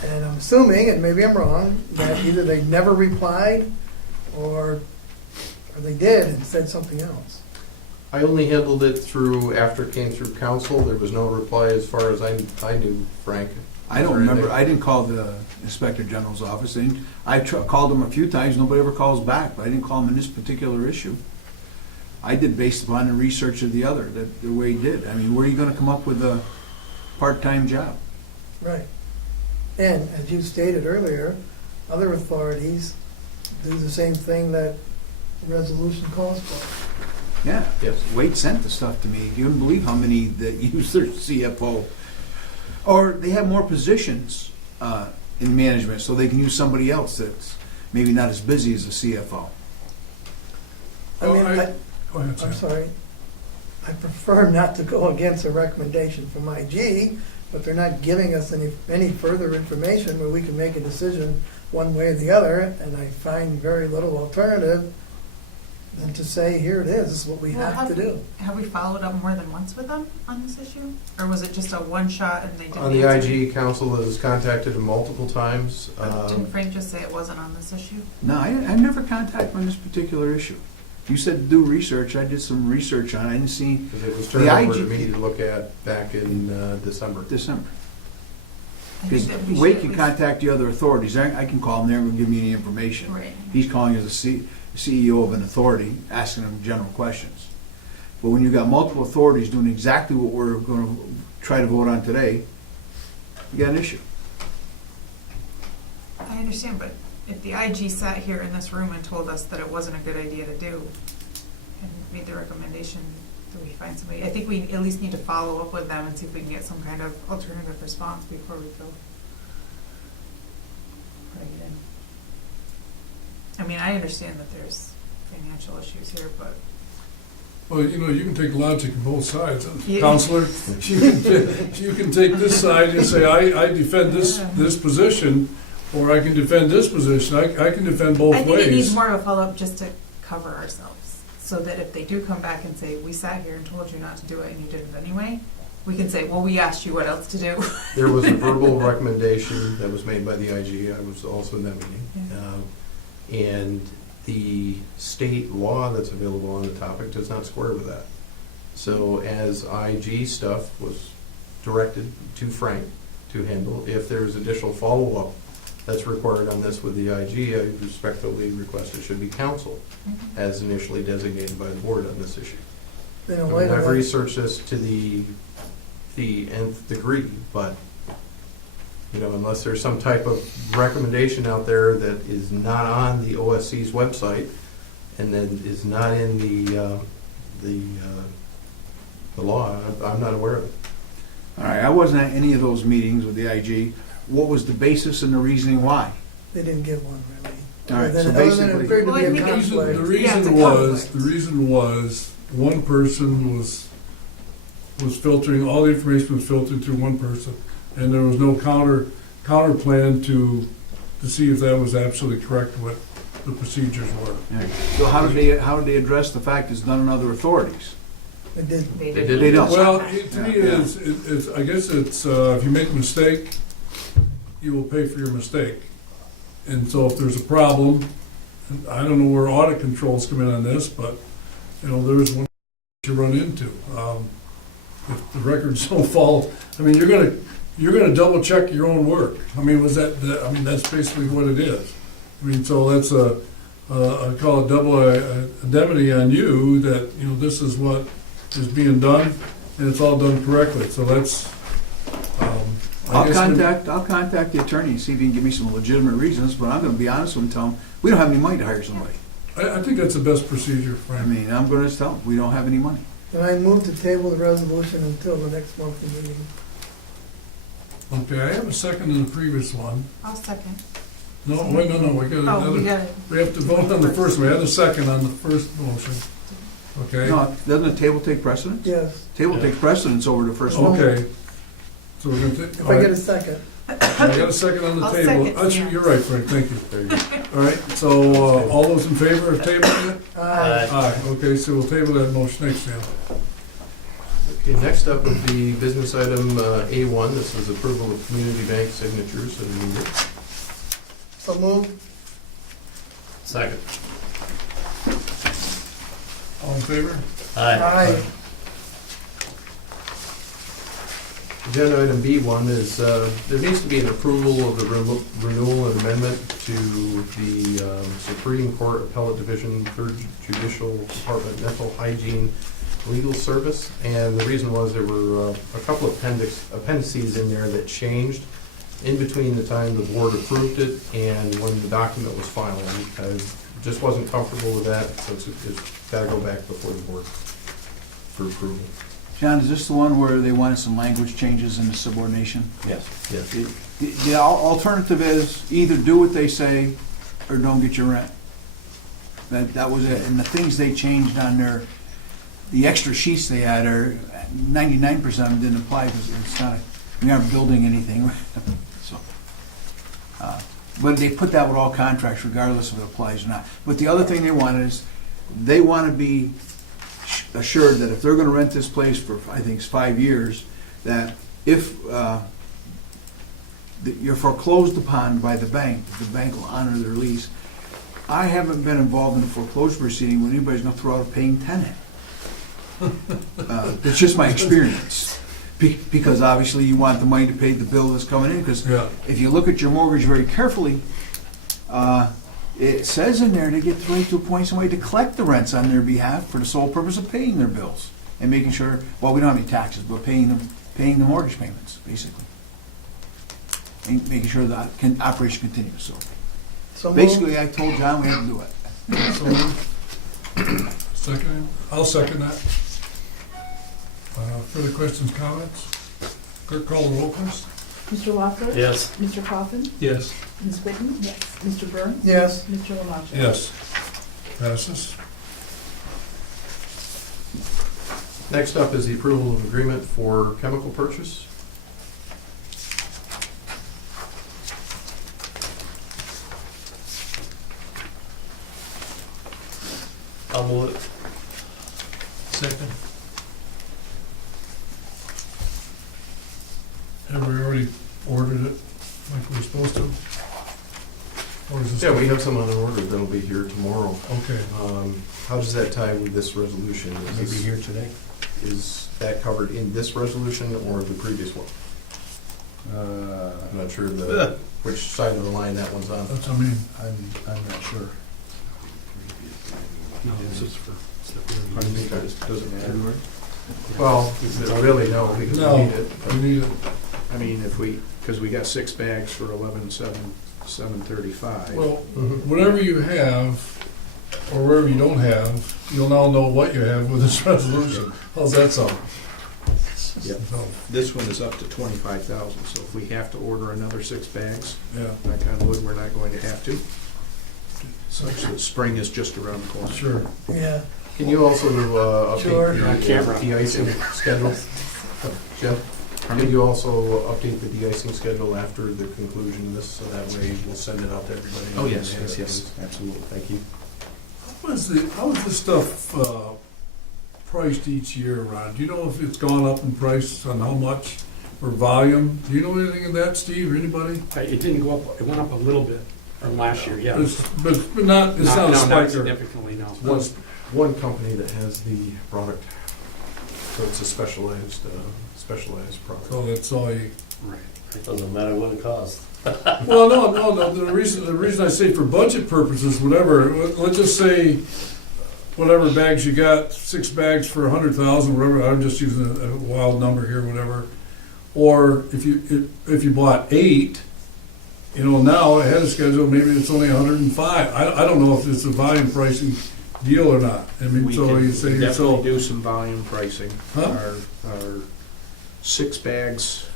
And I'm assuming, and maybe I'm wrong, that either they never replied or they did and said something else. I only handled it through, after it came through council, there was no reply as far as I knew, Frank. I don't remember, I didn't call the Inspector General's office. I called them a few times, nobody ever calls back, but I didn't call them in this particular issue. I did based upon the research of the other, the way he did. I mean, where are you gonna come up with a part-time job? Right. And as you stated earlier, other authorities do the same thing that the resolution calls for. Yeah. Yes. Wade sent the stuff to me. You wouldn't believe how many that use their CFO. Or they have more positions in management, so they can use somebody else that's maybe not as busy as a CFO. I mean, go ahead, I'm Sam. sorry, I prefer not to go against a recommendation from IG, but they're not giving us any further information where we can make a decision one way or the other, and I find very little alternative than to say, here it is, this is what we Well, have to do. Have we followed up more than once with them on this issue? Or was it just a one shot and they didn't On the answer? IG, council has contacted him multiple times. Didn't Frank just say it wasn't on this issue? No, I never contacted on this particular issue. You said do research. I did some research on it. I didn't see Because it was turned The over to IG me to look at back in December. December. I Because think that we Wade should can at contact the other authorities. I can call them there and give me any information. least- Right. He's calling as a CEO of an authority, asking them general questions. But when you've got multiple authorities doing exactly what we're going to try to vote on today, you got an issue. I understand, but if the IG sat here in this room and told us that it wasn't a good idea to do and made the recommendation, do we find somebody? I think we at least need to follow up with them and see if we can get some kind of alternative response before we go. Putting it in. I mean, I understand that there's financial issues here, but Well, you can take logic on both sides. Yeah. Counselor, you can take this side and say, I defend this position, or I can defend this position. I can defend both I think it needs ways. more of a follow-up just to cover ourselves, so that if they do come back and say, we sat here and told you not to do it and you did it anyway, we can say, well, we asked you what else to do. There was a verbal recommendation that was made by the IG. I was also in that meeting. And the state law that's available on the topic does not square with that. So as IG stuff was directed to Frank to handle, if there's additional follow-up that's required on this with the IG, I respectfully request it should be council as initially designated by the board on this issue. In I a mean, way I've that, researched this to the nth degree, but, unless there's some type of recommendation out there that is not on the OSC's website and then is not in the law, I'm not aware of it. All right, I wasn't at any of those meetings with the IG. What was the basis and the reasoning why? they didn't give one really. All right, Other so than it basically, appeared to Well, be I a think The reason- conflict. Yeah, it's a the conflict. reason was one person was filtering, all the information was filtered through one person, and there was no counter plan to see if that was absolutely correct, what the procedures were. all right. So how did they address the fact it's done in other authorities? It didn't. They They did. They don't. Well, to me, Yeah. it's, I guess it's, if you make a mistake, you will pay for your mistake. And so if there's a problem, and I don't know where audit controls come in on this, but, there's one you run into. If the records don't fall, I mean, you're gonna you're gonna double check your own work. I mean, I mean, that's basically what it is. I mean, so that's I call it double indemnity on you, that, you know, this is what is being done, and it's all done correctly, so that's, I I'll guess. contact the attorney and see if he can give me some legitimate reasons, but I'm gonna be honest with him, tell him, we don't have any money to hire somebody. I think that's the best procedure, I Frank. mean, I'm gonna tell him, we don't have any money. And I move to table the resolution until the next monthly meeting. Okay, I have a second in the previous one. I'll second. No, wait, no, we got Oh, we another, got it. we have to vote on the first one. We had a second on the first motion. Okay? No, doesn't the table take precedence? Yes, Table takes precedence over the first one. Okay. So we're gonna take. if I get a second. I got a second on the I'll table. second, Oh, yeah. you're right, Frank, thank you. All right, so, all those in favor of tabling it? Aye. Aye, okay, so we'll table that motion next time. Okay, next up would be business item A1. This is approval of community bank signatures that are needed. So moved. Second. All in favor? Aye. Agenda item B1 is, there needs to be an approval of the renewal and amendment to the Supreme Court Appellate Division, 3rd Judicial Department Mental Hygiene Legal Service. And the reason was there were a couple of appendices in there that changed in between the time the board approved it and when the document was filed. I just wasn't comfortable with that, so it's got to go back before the board for approval. John, is this the one where they wanted some language changes in the subordination? Yes. Yes. The alternative is either do what they say or don't get your rent. That was it, and the things they changed on their, the extra sheets they had are, 99% of them didn't apply because it's not, we aren't building anything. So, but they put that with all contracts regardless if it applies or not. But the other thing they wanted is, they want to be assured that if they're going to rent this place for, I think it's 5 years, that if you're foreclosed upon by the bank will honor their lease. I haven't been involved in a foreclosure proceeding when anybody's going to throw out a paying tenant. It's just my experience. Because obviously you want the money to pay the bill that's coming in, because Yeah. if you look at your mortgage very carefully, it says in there to get ready to appoint somebody to collect the rents on their behalf for the sole purpose of paying their bills and making sure, well, we don't have any taxes, but paying the mortgage payments, basically. And making sure that operation continues, so. So moved. Basically, I told John we had to do it. So moved. Second, I'll second that. Further questions, comments? Clerk, call the roll, please. Mr. Loeffler? Yes. Mr. Coffin? Yes. Ms. Whitten? Yes. Mr. Burns? Yes. Mr. Lamacha? Yes. Passes. Next up is the approval of agreement for chemical purchase. I'll move it. Second. Have we already ordered it like we were supposed to? Or is this? Yeah, we have some on order that'll be here tomorrow. Okay. How does that tie with this resolution? Maybe here today. Is that covered in this resolution or the previous one? I'm not sure which side of the line that one's on. That's, I mean, I'm not sure. No, this is for. Pardon me, doesn't matter. Well, really, no, because No. we need it. we need it. I mean, if we, because we got 6 bags for 11,735. Well, Mhm. whatever you have, or wherever you don't have, you'll now know what you have with this resolution. How's that sound? Yep. So, This one is up to 25,000, so if we have to order another 6 bags, yeah, knock on wood, we're not going to have to. Such that spring is just around the corner. sure. Yeah. Can you also Sure. update On camera. the de-icing schedule? Jeff, can you also update the de-icing schedule after the conclusion of this, so that way we'll send it out to everybody? Oh, yes, absolutely. Thank you. How is this stuff priced each year, Ron? Do you know if it's gone up in price on how much or volume? Do you know anything of that, Steve, or anybody? It didn't go up, it went up a little bit from last year, yeah. But not, it's not a No, not spiker. significantly, no. One company that has the product, so it's a specialized product. So that's all you, Right. Doesn't matter what it costs. Well, no, the reason I say for budget purposes, whatever, let's just say, whatever bags you got, 6 bags for 100,000, whatever, I'm just using a wild number here, whatever. Or if you bought 8, now ahead of schedule, maybe it's only 105. I don't know if it's a volume pricing deal or not. I mean, We so can you say, definitely so, do some volume pricing. Huh? Our 6 bags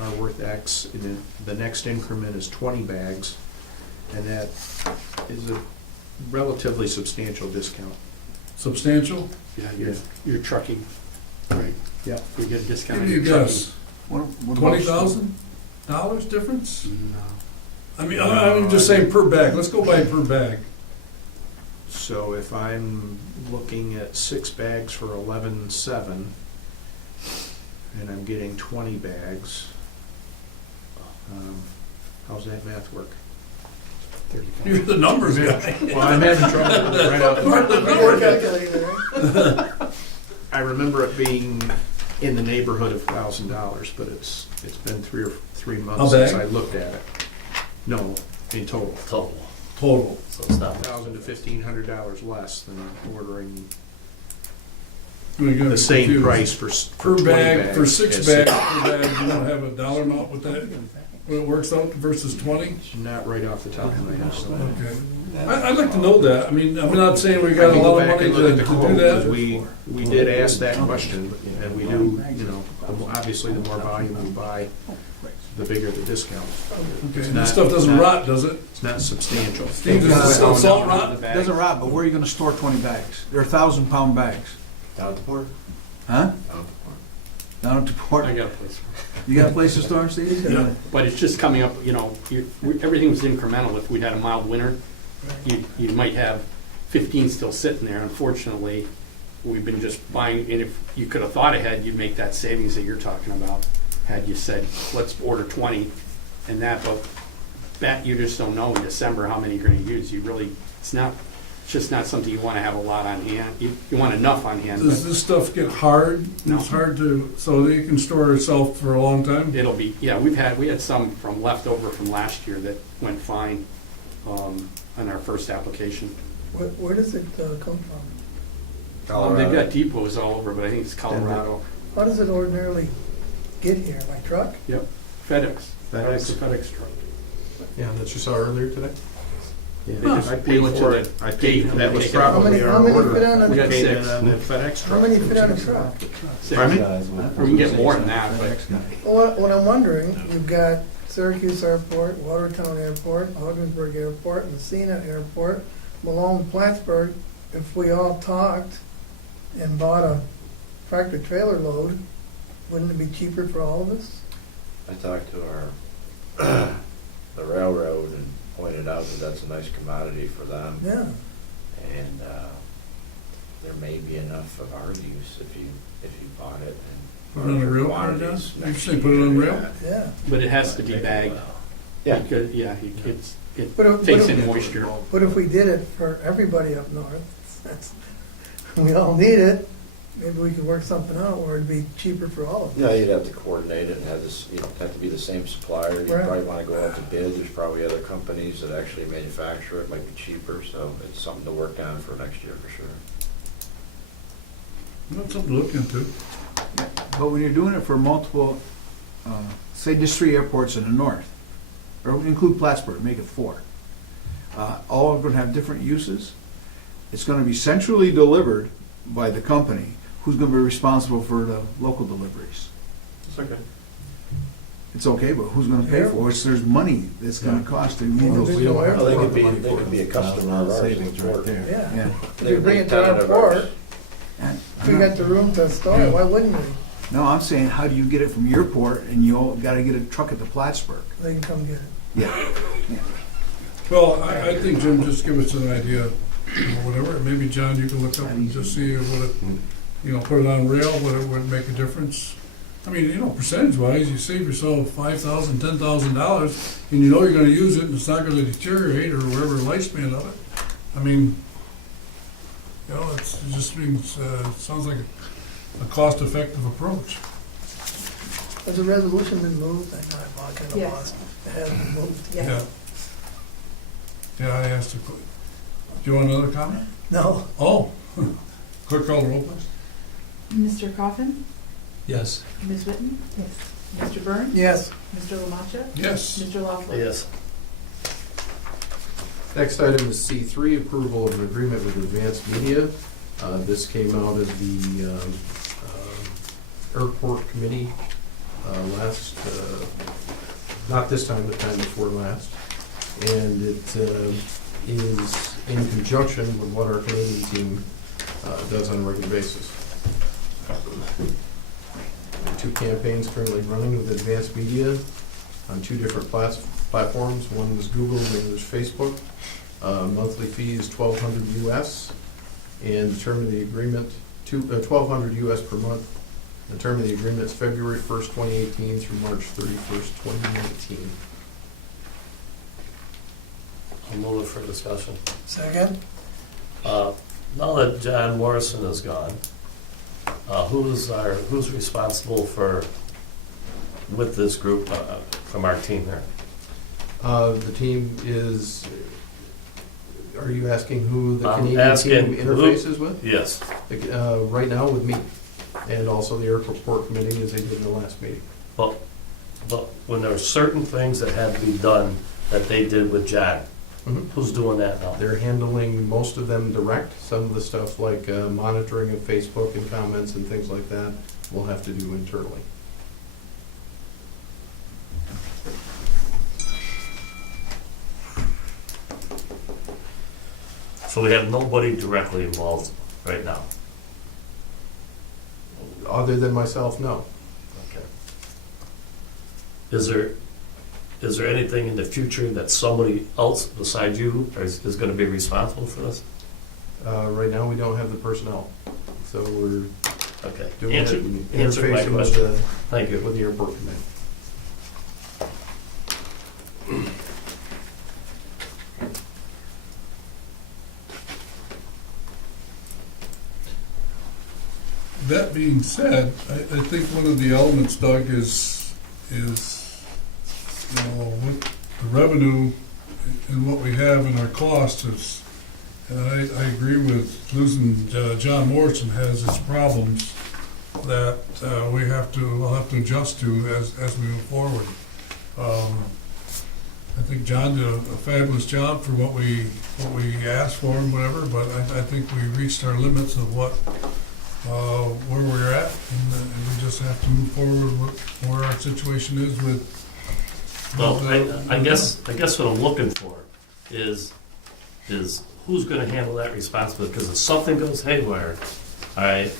are worth X, and then the next increment is 20 bags, and that is a relatively substantial discount. substantial? Yeah, you're trucking, right? Yeah. We get a discount Give on me a your trucking. guess, What about- $20,000 difference? No. I mean, I'm just saying per bag, let's go by per bag. So if I'm looking at 6 bags for 11.7, and I'm getting 20 bags, how's that math work? You're the numbers guy. Well, I'm having trouble with it right out the Word calculator, right? I remember it being in the neighborhood of $1,000, but it's been 3 A months since bag? I looked at it. No, in total. Total, so it's not. $1,000 to $1,500 less than ordering You're gonna the be same confused. price for Per 20 bag, for bags 6 as bags per bag, you don't have a dollar amount with that, when it works out versus 20? Not right off the top of my head. Okay. I'd like to know that. I mean, I'm not saying we I got a can go lot of back money and look at the to quote, do 'cause that. we did ask that question, and we do, obviously the more volume we buy, the bigger the discount. Okay, and this stuff doesn't rot, does it? It's not substantial. Steve, does No, this salt rot? It doesn't rot, but where are you gonna store 20 bags? They're 1,000-pound bags. Down at the port. Huh? Down at the port. Down at the port? I got a place. You got a place to store them, Steve? Yeah. But it's just coming up, everything was incremental. If we'd had a mild winter, you might have 15 still sitting there. Unfortunately, we've been just buying, and if you could have thought ahead, you'd make that savings that you're talking about, had you said, let's order 20 and that, but that you just don't know in December how many you're gonna use. It's just not something you wanna have a lot on hand. You want enough on hand, Does but this stuff get hard? No. It's hard to, so that you can store itself for a long time? it'll be, we had some from leftover from last year that went fine, on our first application. Where does it come from? They've got depots all over, but I think it's Colorado. How does it ordinarily get here, by truck? Yep, FedEx. FedEx. It's a FedEx truck. Yeah, that you saw earlier today? They I just paid went to for the it. I gate paid, and that was take it out. probably How our many order. fit on a We got Paid six. in on that FedEx How truck. many fit on a truck? Six. Pardon me? Or we can get more than that, but Well, what I'm wondering, you've got Syracuse Airport, Watertown Airport, Ogdensburg Airport, Messina Airport, Malone, Plattsburgh. If we all talked and bought a tractor trailer load, wouldn't it be cheaper for all of us? I talked to our, the railroad and pointed out that that's a nice commodity for them. Yeah. And, there may be enough of our use if you bought it and. Put it on the rail car, quantities John? next You say put it on year, rail? Yeah. but it has to be bagged. Yeah. Because, it But if- takes but if- in moisture. What if we did it for everybody up north? We all need it. Maybe we could work something out where it'd be cheaper for all of us. Yeah, you'd have to coordinate it and have this, have to be the same supplier. You'd Right. probably wanna go out to bid. There's probably other companies that actually manufacture it, might be cheaper, so it's something to work on for next year for sure. That's something to look into. But when you're doing it for multiple, say just 3 airports in the north, or include Plattsburgh, make it 4. All are gonna have different uses. It's gonna be centrally delivered by the company, who's gonna be responsible for the local deliveries. It's okay. It's okay, but who's gonna pay for it? There's money that's gonna cost to move those. We don't have Well, they to could be, work they could be a customer of ours. Savings right there. Yeah. Yeah. If you bring it to our port, if we got the room to store it, why wouldn't we? No, I'm saying, how do you get it from your port and you all gotta get a truck at the Plattsburgh? They can come get it. Yeah. Well, I think, Jim, just give us an idea, whatever. Maybe, John, you can look up and just see what it, put it on rail, what it would make a difference. I mean, percentage-wise, you save yourself $5,000, $10,000, and you know you're gonna use it, and it's not gonna deteriorate, or whatever the lifespan of it. I mean, it just means, sounds like a cost-effective approach. Has the resolution been moved? I know I've kind of Yes. lost. It has been moved. Yes. Yeah, I asked a quick, do you want another comment? No. Oh, clerk call the roll, please. Mr. Coffin? Yes. Ms. Witten? Yes. Mr. Burns? Yes. Mr. Lamacha? Yes. Mr. Loeffler? Yes. Next item is C3, approval of an agreement with Advanced Media. This came out of the airport committee last, not this time, the time before last. And it is in conjunction with what our Canadian team does on a regular basis. Two campaigns currently running with Advanced Media on two different platforms. One is Google and the other is Facebook. Monthly fee is $1,200 US, and the term of the agreement, $1,200 US per month. The term of the agreement is February 1st, 2018 through March 31st, 2019. I'll move it for discussion. Second? Now that John Morrison is gone, who's responsible with this group, from our team here? The team is, are you asking who the I'm Canadian asking team who- interfaces with? Yes. Right now with me, and also the airport committee as they did in the last meeting. But when there are certain things that had to be done that they did with John, who's doing that now? They're handling most of them direct. Some of the stuff like monitoring of Facebook and comments and things like that, we'll have to do internally. So we have nobody directly involved right now. Other than myself, no. Okay. Is there anything in the future that somebody else besides you is going to be responsible for this? Right now, we don't have the personnel, so we're Okay. doing it and Answer my interfacing with question. Thank you. the airport committee. That being said, I think one of the elements, Doug, is, with the revenue and what we have in our costs is, and I agree with losing John Morrison has its problems that we'll have to adjust to as we move forward. I think John did a fabulous job for what we asked for and whatever, but I think we reached our limits of where we're at, and we just have to move forward with where our situation is with. Well, I guess what I'm looking for is who's going to handle that responsibility? Because if something goes haywire, all right,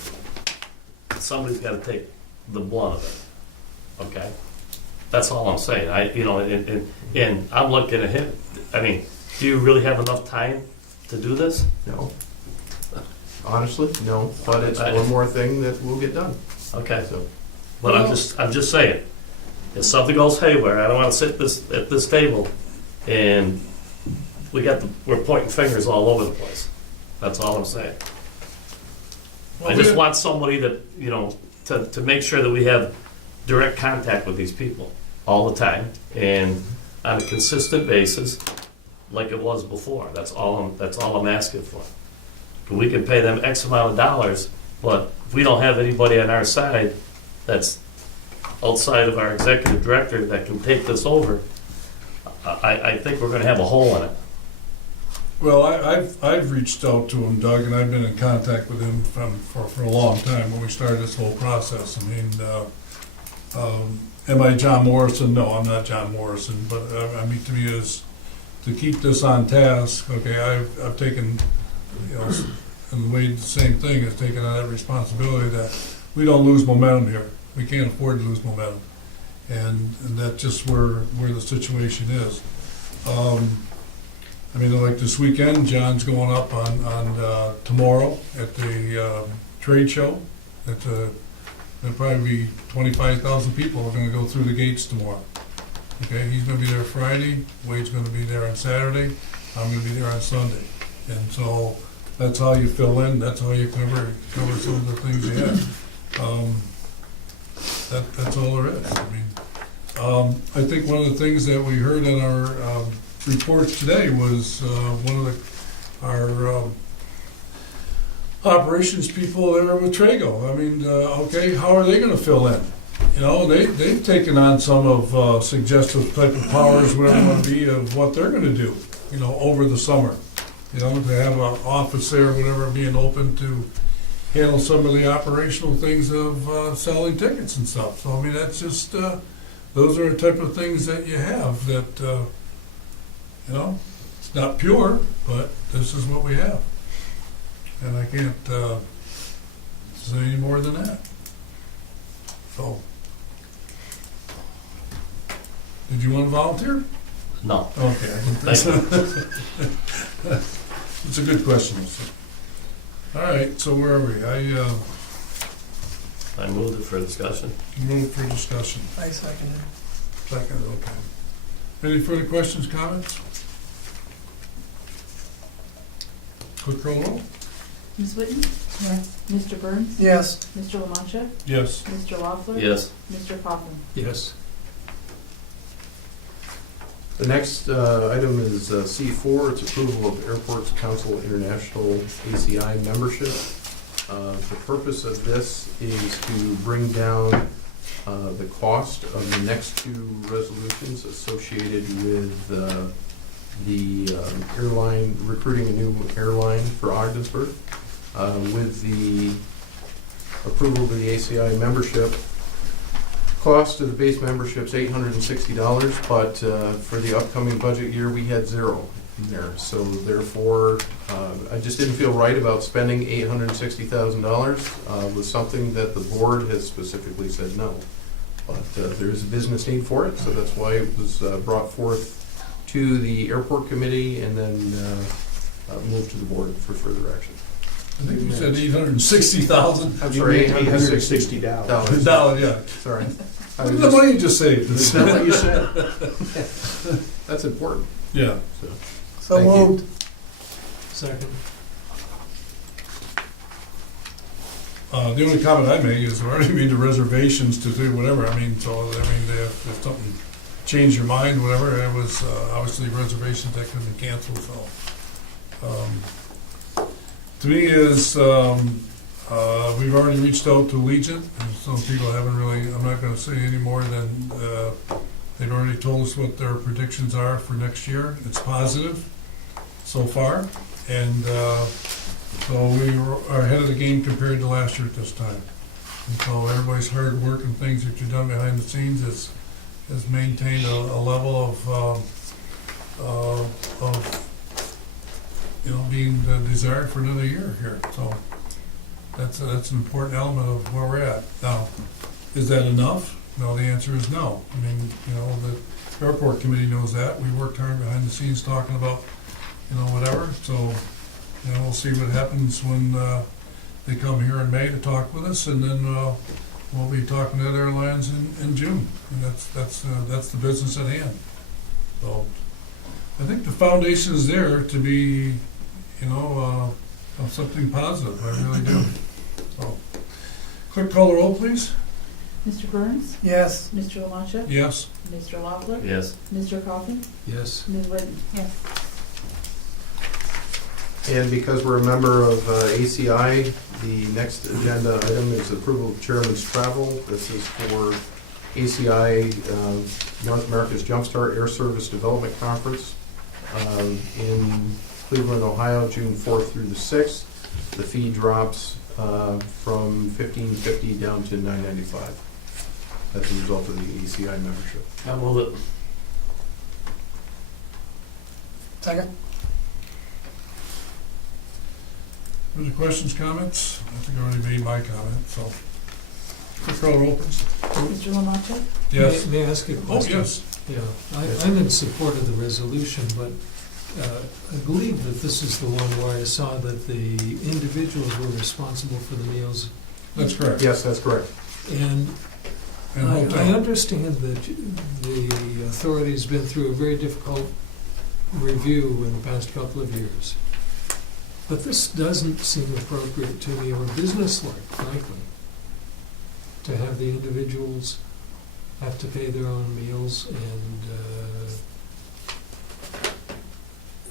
somebody's got to take the blunt of it. Okay, that's all I'm saying. And I'm looking at him. I mean, do you really have enough time to do this? No. Honestly, no, but it's one more thing that will get done. Okay, So, but I'm just saying, if something goes haywire, I don't want to sit at this table and we're pointing fingers all over the place. That's all I'm saying. I just want somebody that, to make sure that we have direct contact with these people all the time and on a consistent basis, like it was before. That's all I'm asking for. We can pay them X amount of dollars, but if we don't have anybody on our side that's outside of our executive director that can take this over, I think we're gonna have a hole in it. Well, I've reached out to him, Doug, and I've been in contact with him for a long time when we started this whole process. I mean, am I John Morrison? No, I'm not John Morrison, but I mean, to me, is to keep this on task. Okay, I've taken, and Wade, the same thing, has taken on that responsibility that we don't lose momentum here. We can't afford to lose momentum, and that's just where the situation is. I mean, like this weekend, John's going up on tomorrow at the trade show. There'll probably be 25,000 people who are going to go through the gates tomorrow. Okay, he's going to be there Friday. Wade's going to be there on Saturday. I'm going to be there on Sunday. And so that's how you fill in. That's how you cover some of the things you have. That's all there is. I mean, I think one of the things that we heard in our reports today was one of our operations people there with Trago. I mean, okay, how are they gonna fill in? You know, they've taken on some of suggestive type of powers, whatever it might be, of what they're gonna do, you know, over the summer. You know, to have an office there, whatever, being open to handle some of the operational things of selling tickets and stuff. So, I mean, that's just, those are the type of things that you have that, you know, it's not pure, but this is what we have. And I can't say any more than that. So, did you want to volunteer? No. Okay. Thank you. It's a good question. All right, so where are we? I moved it for discussion. Move for discussion. I second it. Second, okay. Any further questions, comments? Quick roll roll. Ms. Whitten? Yes. Mr. Burns? Yes. Mr. Lamancha? Yes. Mr. Loeffler? Yes. Mr. Coffin? Yes. The next item is C4, it's approval of Airports Council International ACI membership. The purpose of this is to bring down the cost of the next two resolutions associated with the airline, recruiting a new airline for Ogdensburg. With the approval of the ACI membership, cost of the base membership's $860, but for the upcoming budget year, we had zero in there. So therefore, I just didn't feel right about spending $860,000 with something that the board has specifically said no. But there is a business need for it, so that's why it was brought forth to the airport committee and then moved to the board for further action. I think you said 860,000. I'm You sorry, meant $860. $860. Yeah. Sorry. Look at the money you just saved. Is that what you said? That's important. Yeah. So Thank you. moved. Second. The only comment I make is, we already made the reservations to do whatever. I mean, so, I mean, if something changed your mind, whatever, it was obviously reservations that could have been canceled, so. To me is, we've already reached out to Allegiant, and some people haven't really, I'm not gonna say any more than, they've already told us what their predictions are for next year. It's positive so far, and so we are ahead of the game compared to last year at this time. And so everybody's hard work and things that you've done behind the scenes has maintained a level of you know, being desired for another year here. So that's an important element of where we're at. Now, is that enough? No, the answer is no. I mean, you know, the airport committee knows that. We worked hard behind the scenes talking about, you know, whatever. So, you know, we'll see what happens when they come here in May to talk with us, and then we'll be talking to other airlines in June. And that's the business at hand. So I think the foundation is there to be, you know, of something positive. I really do. So, quick call the roll, please. Mr. Burns? Yes. Mr. Lamancha? Yes. Mr. Loeffler? Yes. Mr. Coffin? Yes. Ms. Whitten? Yes. And because we're a member of ACI, the next agenda item is approval of chairman's travel. This is for ACI, North America's Jumpstart Air Service Development Conference in Cleveland, Ohio, June 4th through the 6th. The fee drops from $15.50 down to $9.95 as a result of the ACI membership. I move it. Second. Any questions, comments? I think I already made my comment, so. Quick call the roll, please. Mr. Lamancha? Yes. May I ask a Oh, question? yes. Yeah, I'm in support of the resolution, but I believe that this is the one where I saw that the individuals were responsible for the meals. That's correct. Yes, that's correct. And And I hotel. understand that the authority's been through a very difficult review in the past couple of years. But this doesn't seem appropriate to me or businesslike, frankly. to have the individuals have to pay their own meals and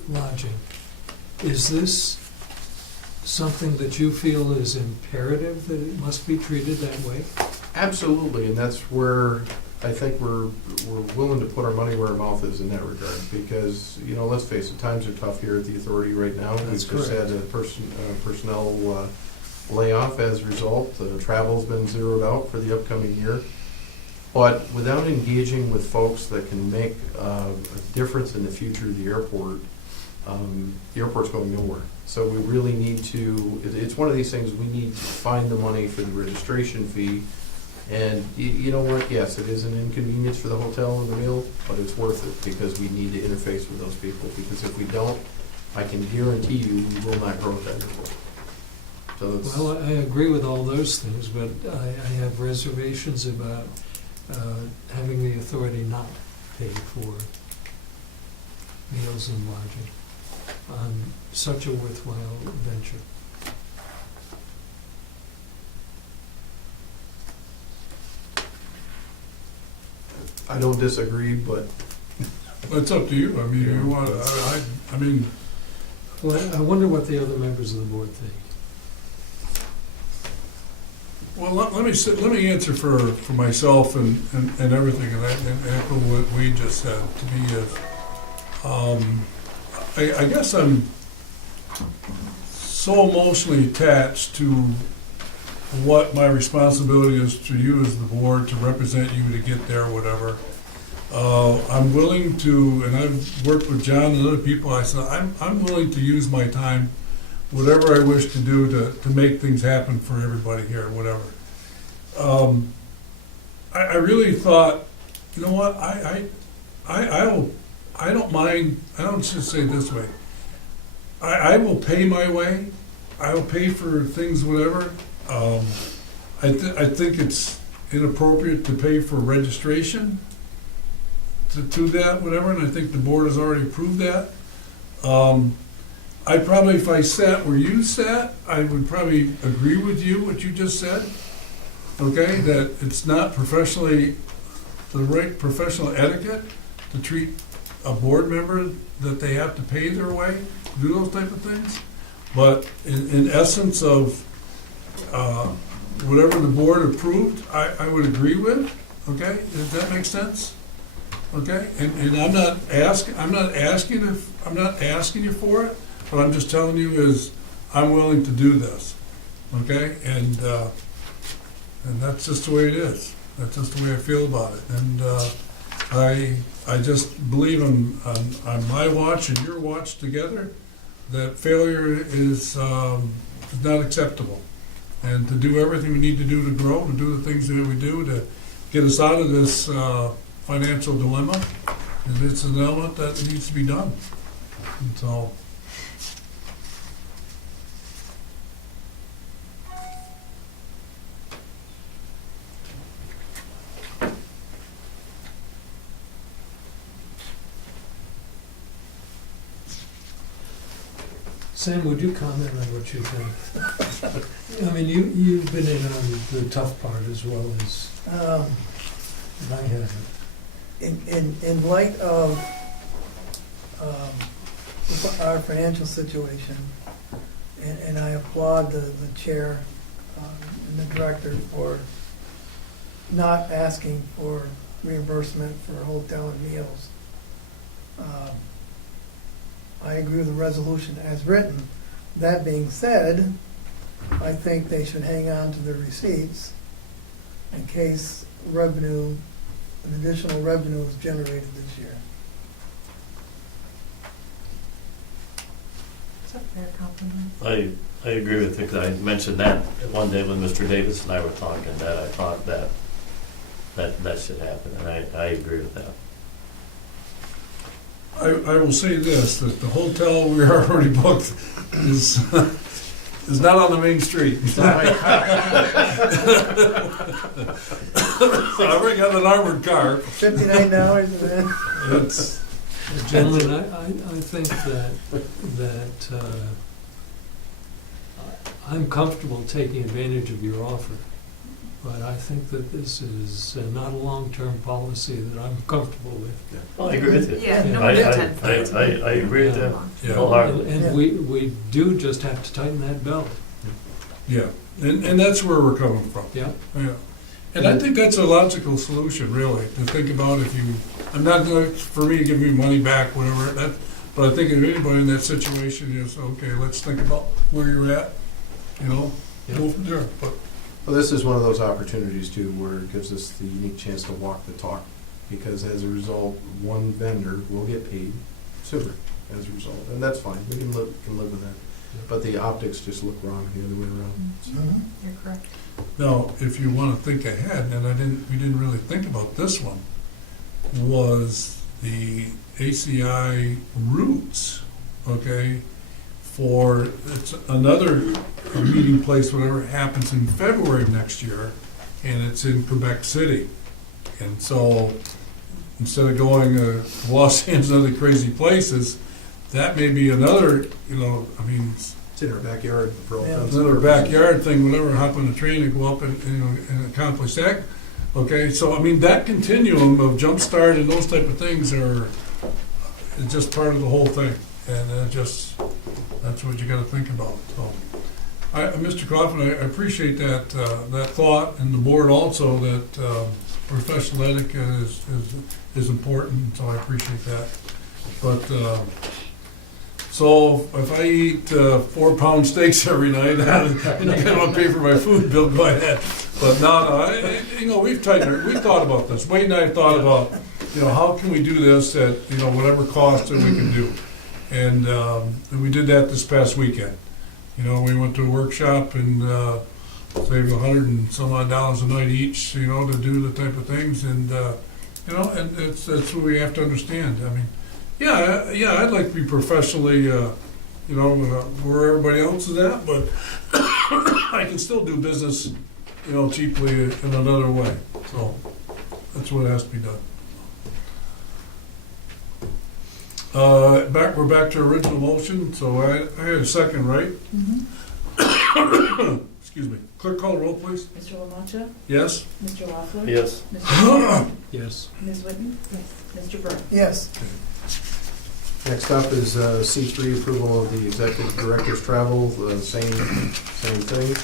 lodging. Is this something that you feel is imperative, that it must be treated that way? Absolutely, and that's where I think we're willing to put our money where our mouth is in that regard, because, you know, let's face it, times are tough here at the authority right now. We've That's just correct. had a personnel layoff as a result. Travel's been zeroed out for the upcoming year. But without engaging with folks that can make a difference in the future of the airport's going nowhere. So we really need to, it's one of these things, we need to find the money for the registration fee. And you know what, yes, it is an inconvenience for the hotel and the meal, but it's worth it, because we need to interface with those people, because if we don't, I can guarantee you, we will not grow at that airport. So it's. Well, I agree with all those things, but I have reservations about having the authority not pay for meals and lodging on such a worthwhile venture. I don't disagree, but It's up to you. I mean, you want, I mean, Well, I wonder what the other members of the board think. well, let me answer for myself and everything, and echo what we just said. To me, I guess I'm so emotionally attached to what my responsibility is to you as the board, to represent you, to get there, whatever. I'm willing to, and I've worked with John and other people, I said, I'm willing to use my time, whatever I wish to do to make things happen for everybody here, whatever. I really thought, you know what, I don't mind, I don't just say it this way. I will pay my way, I will pay for things, whatever. I think it's inappropriate to pay for registration to that, whatever, and I think the board has already approved that. I probably, if I sat where you sat, I would probably agree with you, what you just said, okay, that it's not professionally, the right professional etiquette to treat a board member that they have to pay their way, do those type of things. But in essence of whatever the board approved, I would agree with, okay? Does that make sense? Okay, and I'm not asking you for it, but I'm just telling you is, I'm willing to do this, okay? And that's just the way it is. That's just the way I feel about it. And I just believe on my watch and your watch together, that failure is not acceptable. And to do everything we need to do to grow, to do the things that we do to get us out of this financial dilemma, and it's an element that needs to be done. And so, Sam, would you comment on what you think? I mean, you've been in on the tough part as well as I have. In light of our financial situation, and I applaud the chair and the director for not asking for reimbursement for hotel and meals. I agree with the resolution as written. That being said, I think they should hang on to their receipts in case an additional revenue is generated this year. It's a fair compliment. I agree with you, because I mentioned that one day when Mr. Davis and I were talking, that I thought that should happen, and I agree with that. I will say this, that the hotel we are already booked is not on the main street. I already got an armored car. $59 and then. It's, Gentlemen, I think that I'm comfortable taking advantage of your offer. but I think that this is not a long-term policy that I'm comfortable with. Oh, I agree with you. Yeah, no I, one I, intends to. I agree with that Yeah. wholeheartedly. And we do just have to tighten that belt, Yeah, and that's where we're coming from. yeah? Yeah, and I think that's a logical solution, really, to think about if you, I'm not going, for me to give you money back, whatever, that, but I think if anybody in that situation is, okay, let's think about where you're at, you know, Yeah. move from there, but, Well, this is one of those opportunities too, where it gives us the unique chance to walk the talk, because as a result, one vendor will get paid sooner as a result, and that's fine, we can live with that. But the optics just look wrong the other way around. Mhm. You're correct. now, if you wanna think ahead, and we didn't really think about this one, was the ACI routes, okay, for, it's another meeting place, whatever happens in February of next year, and it's in Quebec City. And so, instead of going to Los Angeles and other crazy places, that may be another, you know, I mean, It's in our backyard for all Yeah. intents and another purposes. backyard thing, whatever, hop on a train and go up and, you know, and accomplish that. Okay, so I mean, that continuum of jumpstart and those type of things are just part of the whole thing. And that's what you gotta think about, so. Mr. Coffin, I appreciate that, that thought, and the board also, that, professional etiquette is important, so I appreciate that. But, so if I eat 4-pound steaks every night, and I don't pay for my food bill, go ahead. But you know, we've thought about this. Wade and I have thought about, you know, how can we do this at, you know, whatever cost that we can do. And we did that this past weekend. You know, we went to a workshop and saved $100 and some odd a night each, you know, to do the type of things. And, you know, and that's what we have to understand. I mean, yeah, I'd like to be professionally, you know, where everybody else is at, but I can still do business, you know, cheaply in another way. So that's what has to be done. We're back to original motion, so I had a second, right? Mm-hmm. Excuse me. Clerk, call the roll, please. Mr. Lamacha? Yes? Mr. Loeffler? Yes. Mr. Yes. Ms. Whitten? Yes. Mr. Burns? Yes, Next up is C3, approval of the executive director's travel, same thing.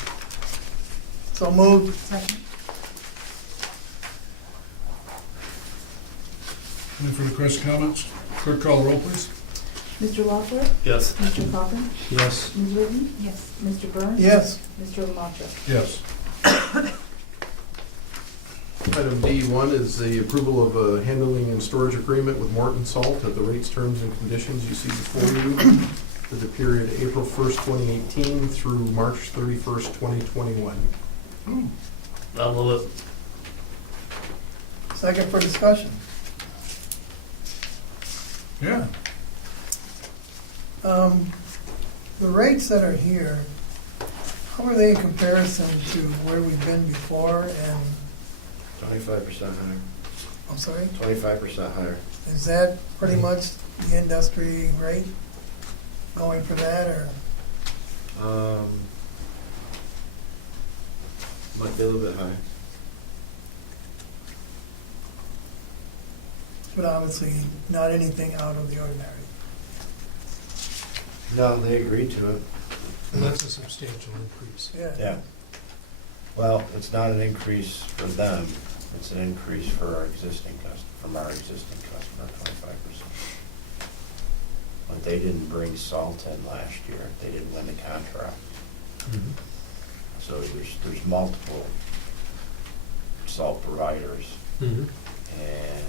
so moved. Second. Any further questions, comments? Clerk, call the roll, please. Mr. Loeffler? Yes. Mr. Coffin? Yes. Ms. Whitten? Yes. Mr. Burns? Yes, Mr. Lamacha? Yes. Item D1 is the approval of a handling and storage agreement with Morton Salt at the rates, terms, and conditions you see before you for the period April 1st, 2018 through March 31st, 2021. I'll move it. second for discussion. Yeah. The rates that are here, how are they in comparison to where we've been before, and, 25% higher, I'm sorry, 25% higher. is that pretty much the industry rate going for that, or? Might be a little bit high. But obviously not anything out of the ordinary. No, they agreed to it. And that's a substantial increase. Yeah. Well, it's not an increase for them, it's an increase for our existing from our existing customer, 25%. But they didn't bring salt in last year, they didn't win the contract. So there's multiple salt providers, Mm-hmm. and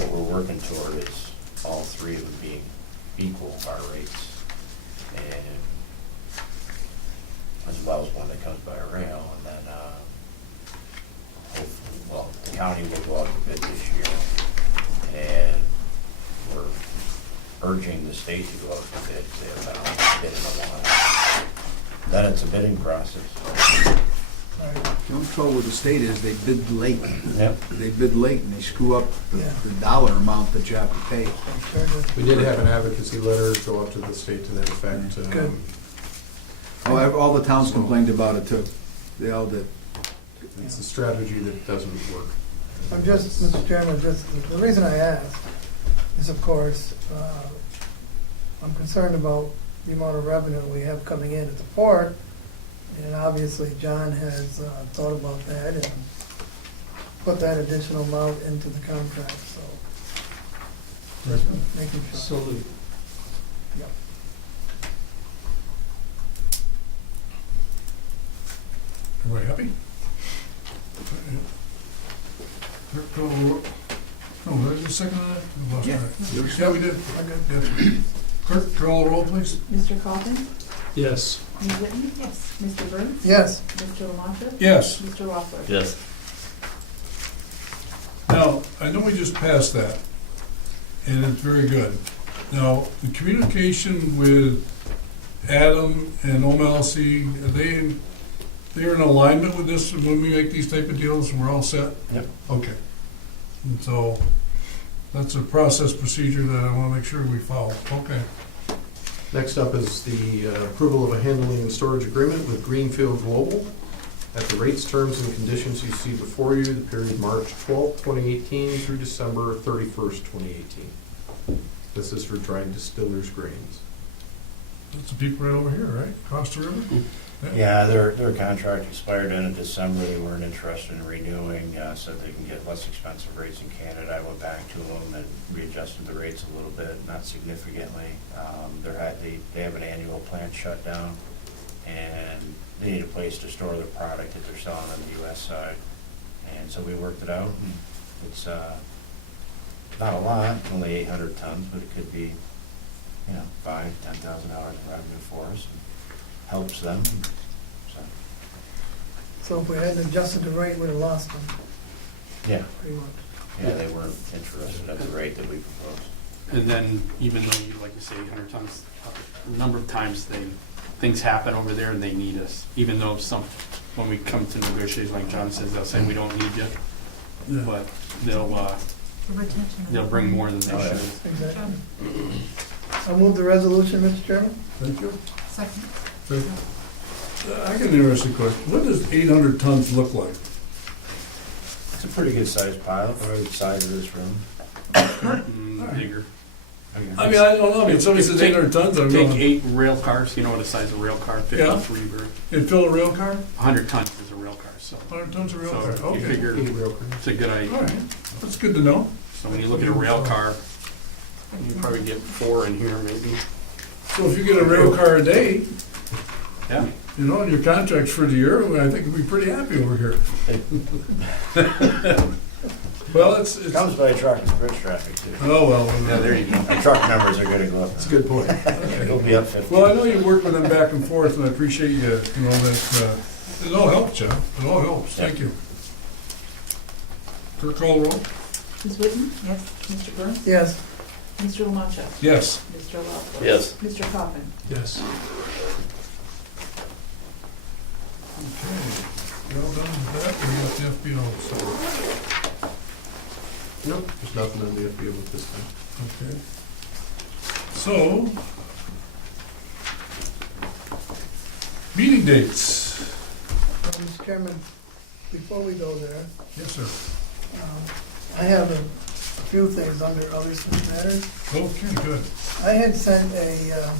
what we're working toward is all three of them being equal our rates, and as well as one that comes by rail, and then hopefully, well, the county will go out to bid this year, and we're urging the state to go out to bid, they have been bidding a lot. Then it's a bidding process. Right. The only trouble with the state is they bid late. Yep. They bid late and they screw up Yeah. the dollar amount that you have to pay. I'm sure that- We did have an advocacy letter go up to the state to that effect. Good. All the towns complained about it too. They all did. It's a strategy that doesn't work. I'm just, Mr. Chairman, just, the reason I asked is, of course, I'm concerned about the amount of revenue we have coming in at the port, and obviously John has thought about that and put that additional amount into the contract, so. Just making sure. Salute. Everybody happy? Clerk call the roll. Oh, did I just second that? I lost that. Yeah, we did. Yes. Clerk, call the roll, please. Mr. Coffin? Yes. Ms. Whitney? Yes. Mr. Burns? Yes, Mr. Lamont? Yes. Mr. Loeffler? Yes. Now, I know we just passed that, and it's very good. Now, the communication with Adam and OMLC, they're in alignment with this when we make these type of deals, and we're all set? Yep. Okay. And so, that's a process procedure that I want to make sure we follow. Okay. Next up is the approval of a handling and storage agreement with Greenfield Global at the rates, terms, and conditions you see before you, the period March 12th, 2018 through December 31st, 2018. This is for dried distillers grains. That's the people right over here, right? Across the river? Yeah, their contract expired in December. They weren't interested in renewing, said they can get less expensive rates in Canada. I went back to them and readjusted the rates a little bit, not significantly. They have an annual plant shutdown, and they need a place to store their product that they're selling on the U.S. side. And so we worked it out. And it's not a lot, only 800 tons, but it could be, $5,000 to $10,000 in revenue for us. Helps them. so if we hadn't adjusted the rate, we'd have lost them, Yeah, pretty much. yeah, they weren't interested at the rate that we proposed. And then, even though you, like you say, 100 tons, a number of times things happen over there and they need us. Even though when we come to negotiations, like John says, they'll say, we don't need you. Yeah. But they'll The retention. bring more than they Oh, yeah. should. Exactly. I'll move the resolution, Mr. Chairman. Thank you. Second. I got an interesting question. What does 800 tons look like? It's a pretty good sized pile for the size of this room. Bigger. I mean, I don't know. I mean, somebody says Take- 800 tons, I'm Take going, 8 rail cars, you know what the size of a rail car, 53 or and fill a rail car? 100 tons is a rail car, so. 100 tons of rail car, So you okay. figure 8 rail cars. it's a good All idea. right, that's good to know. So when you look at a rail car, you probably get 4 in here maybe. So if you get a rail car a day, Yeah. and your contract's for the year, I think we'd be pretty happy over here. Well, it's, It comes by truck, it's bridge traffic too. oh, well. Yeah, there you go. Our truck numbers are gonna go up. That's a good point. It'll be up 50. Well, I know you work with them back and forth, and I appreciate that, it all helps, John. It all helps. Thank you. Clerk call the roll? Ms. Whitney? Yes. Mr. Burns? Yes, Mr. Lamont? Yes. Mr. Loeffler? Yes. Mr. Coffin? Yes. Okay. Well done with that. We got the FBO, so. Nope, there's nothing on the FBO with this time. Okay. So, meeting dates. Mr. Chairman, before we go there, Yes, sir. I have a few things under other matters. Okay, good. I had sent a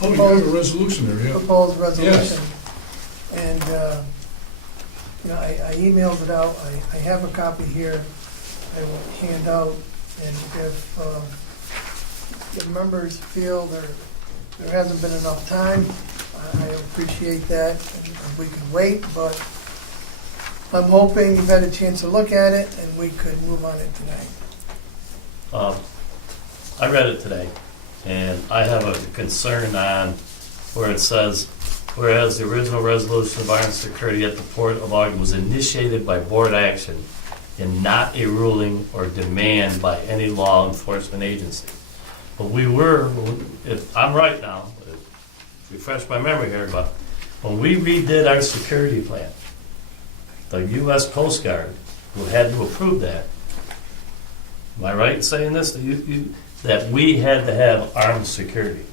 Oh, you have a resolution there, yeah. proposed resolution. And, I emailed it out. I have a copy here I will hand out. And if the members feel there hasn't been enough time, I appreciate that, and we can wait, but I'm hoping you've had a chance to look at it and we could move on it tonight. I read it today, and I have a concern on where it says, whereas the original resolution of armed security at the Port of Ogden was initiated by board action and not a ruling or demand by any law enforcement agency. But we were, if I'm right now, refresh my memory here, but when we redid our security plan, the U.S. Coast Guard, who had to approve that, am I right in saying this? That we had to have armed security?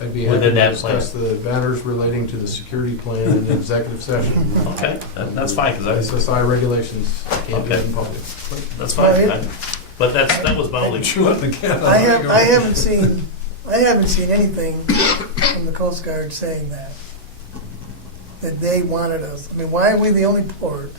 I'd be happy Within to that discuss the matters relating to the security plan in executive session. Okay, that's fine, because SSI regulations, can't do it in public. that's fine. But that was my only. But you're letting the cat out of I the bag. haven't seen anything from the Coast Guard saying that they wanted us. I mean, why are we the only port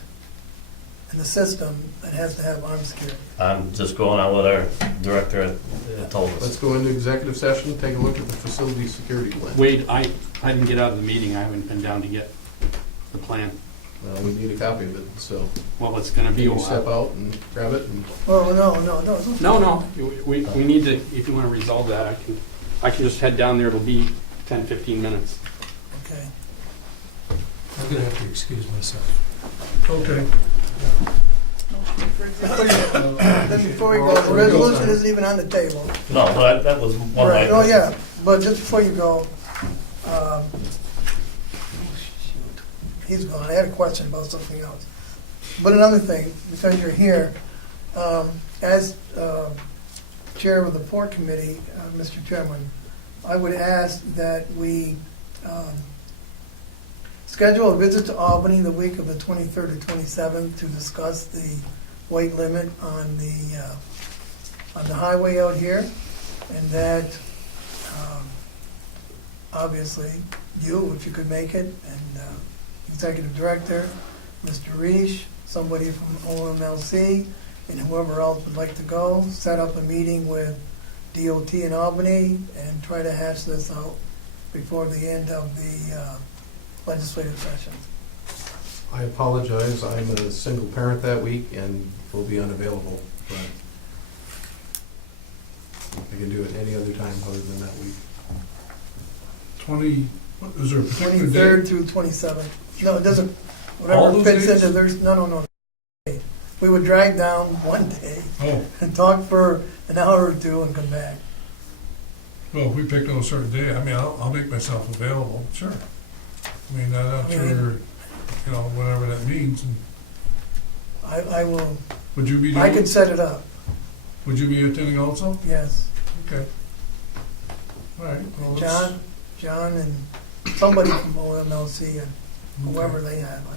in the system that has to have armed security? I'm just going on what our director had told Let's us. go into executive session, take a look at the facility security plan. Wade, I didn't get out of the meeting, I haven't been down to get the plan. We need a copy of it, so Well, it's gonna be a you step while. out and grab it. And Oh, no. No, we need to, if you wanna resolve that, I can just head down there, it'll be 10, 15 minutes. Okay. I'm gonna have to excuse myself. Okay. Then before we go, the resolution isn't even on the table. No, but that was one Right, item. oh, yeah, but just before you go, he's gone, I had a question about something else. But another thing, because you're here, as chair of the port committee, Mr. Chairman, I would ask that we schedule a visit to Albany the week of the 23rd or 27th to discuss the weight limit on the highway out here, and that obviously you, if you could make it, and executive director, Mr. Reish, somebody from OMLC, and whoever else would like to go, set up a meeting with DOT in Albany and try to hash this out before the end of the legislative session. I apologize, I'm a single parent that week and will be unavailable, but I can do it any other time other than that week. 20, what, is there a particular 23rd day? through 27th. No, it doesn't, All whatever those fits days? into, there's, no. We would drive down one day Oh, and talk for an hour or two and come back. well, if we pick on a certain day, I mean, I'll make myself available, sure. I mean, I'm not sure, you know, whatever that means. And I will, would you be I doing, could set it up, would you be attending also? yes. Okay. All right. Well, let's- John and somebody from OMLC and whoever they have, I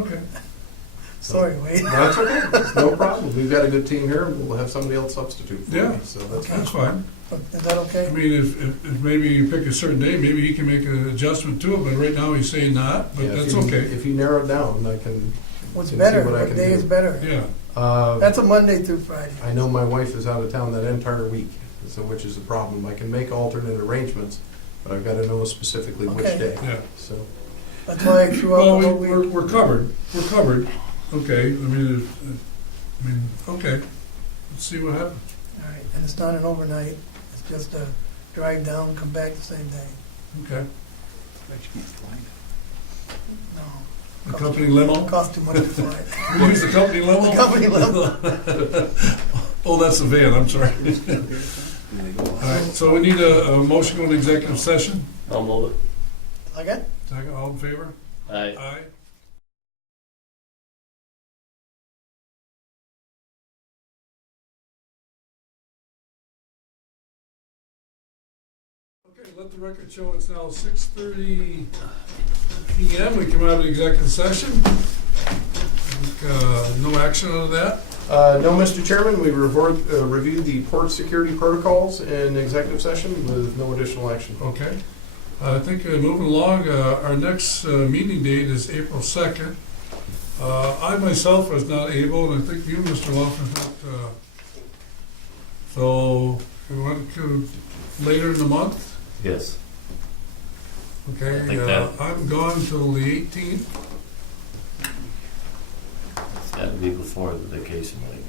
don't know. Okay. Sorry, Wade. That's okay, it's no problem. We've got a good team here, and we'll have somebody else substitute for Yeah. me, so that's Okay. That's fine. Is that I okay? mean, if maybe you pick a certain day, maybe he can make an adjustment to it, but right now he's saying not, but Yeah, if that's you- okay. If you narrow it down, I can, What's can better? see what I What can day do. is better? Yeah. That's a Monday through Friday. I know my wife is out of town that entire week, so which is a problem. I can make alternate arrangements, but I've got to know specifically which Okay. day, Yeah. so. That's why I threw Well, out the whole week. we're covered. We're covered. Okay. I mean, okay. Let's see what happens. All right, and it's not an overnight, it's just a drive down, come back the same day. Okay. No. The company limo? Cost too much to fly. We use the company limo? The company limo. Oh, that's the van, I'm sorry. All right, so we need a motion to go into executive session. I'll move Okay? Second, all in favor? it. Aye. Aye. Okay, let the record show it's now 6:30 PM. We come out of executive session. No action out of that. No, Mr. Chairman, we reviewed the port security protocols in executive session with no additional action. Okay. I think moving along, our next meeting date is April 2nd. I myself was not able, and I think you, Mr. Lawson, not. So we want to later in the month. Yes. Okay. I think that- I'm gone till the 18th. It's got to be before the vacation week.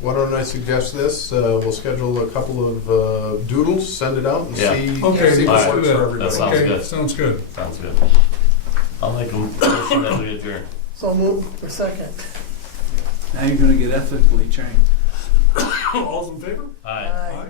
Why don't I suggest this? We'll schedule a couple of doodles, send it out, and Yeah. see Okay, see all what right. works do for that. everybody. That sounds Okay, good. sounds good. Sounds good. I'll make a motion that we adjourn. So move for second. Now you're gonna get ethically trained. All's in favor? Aye. Aye.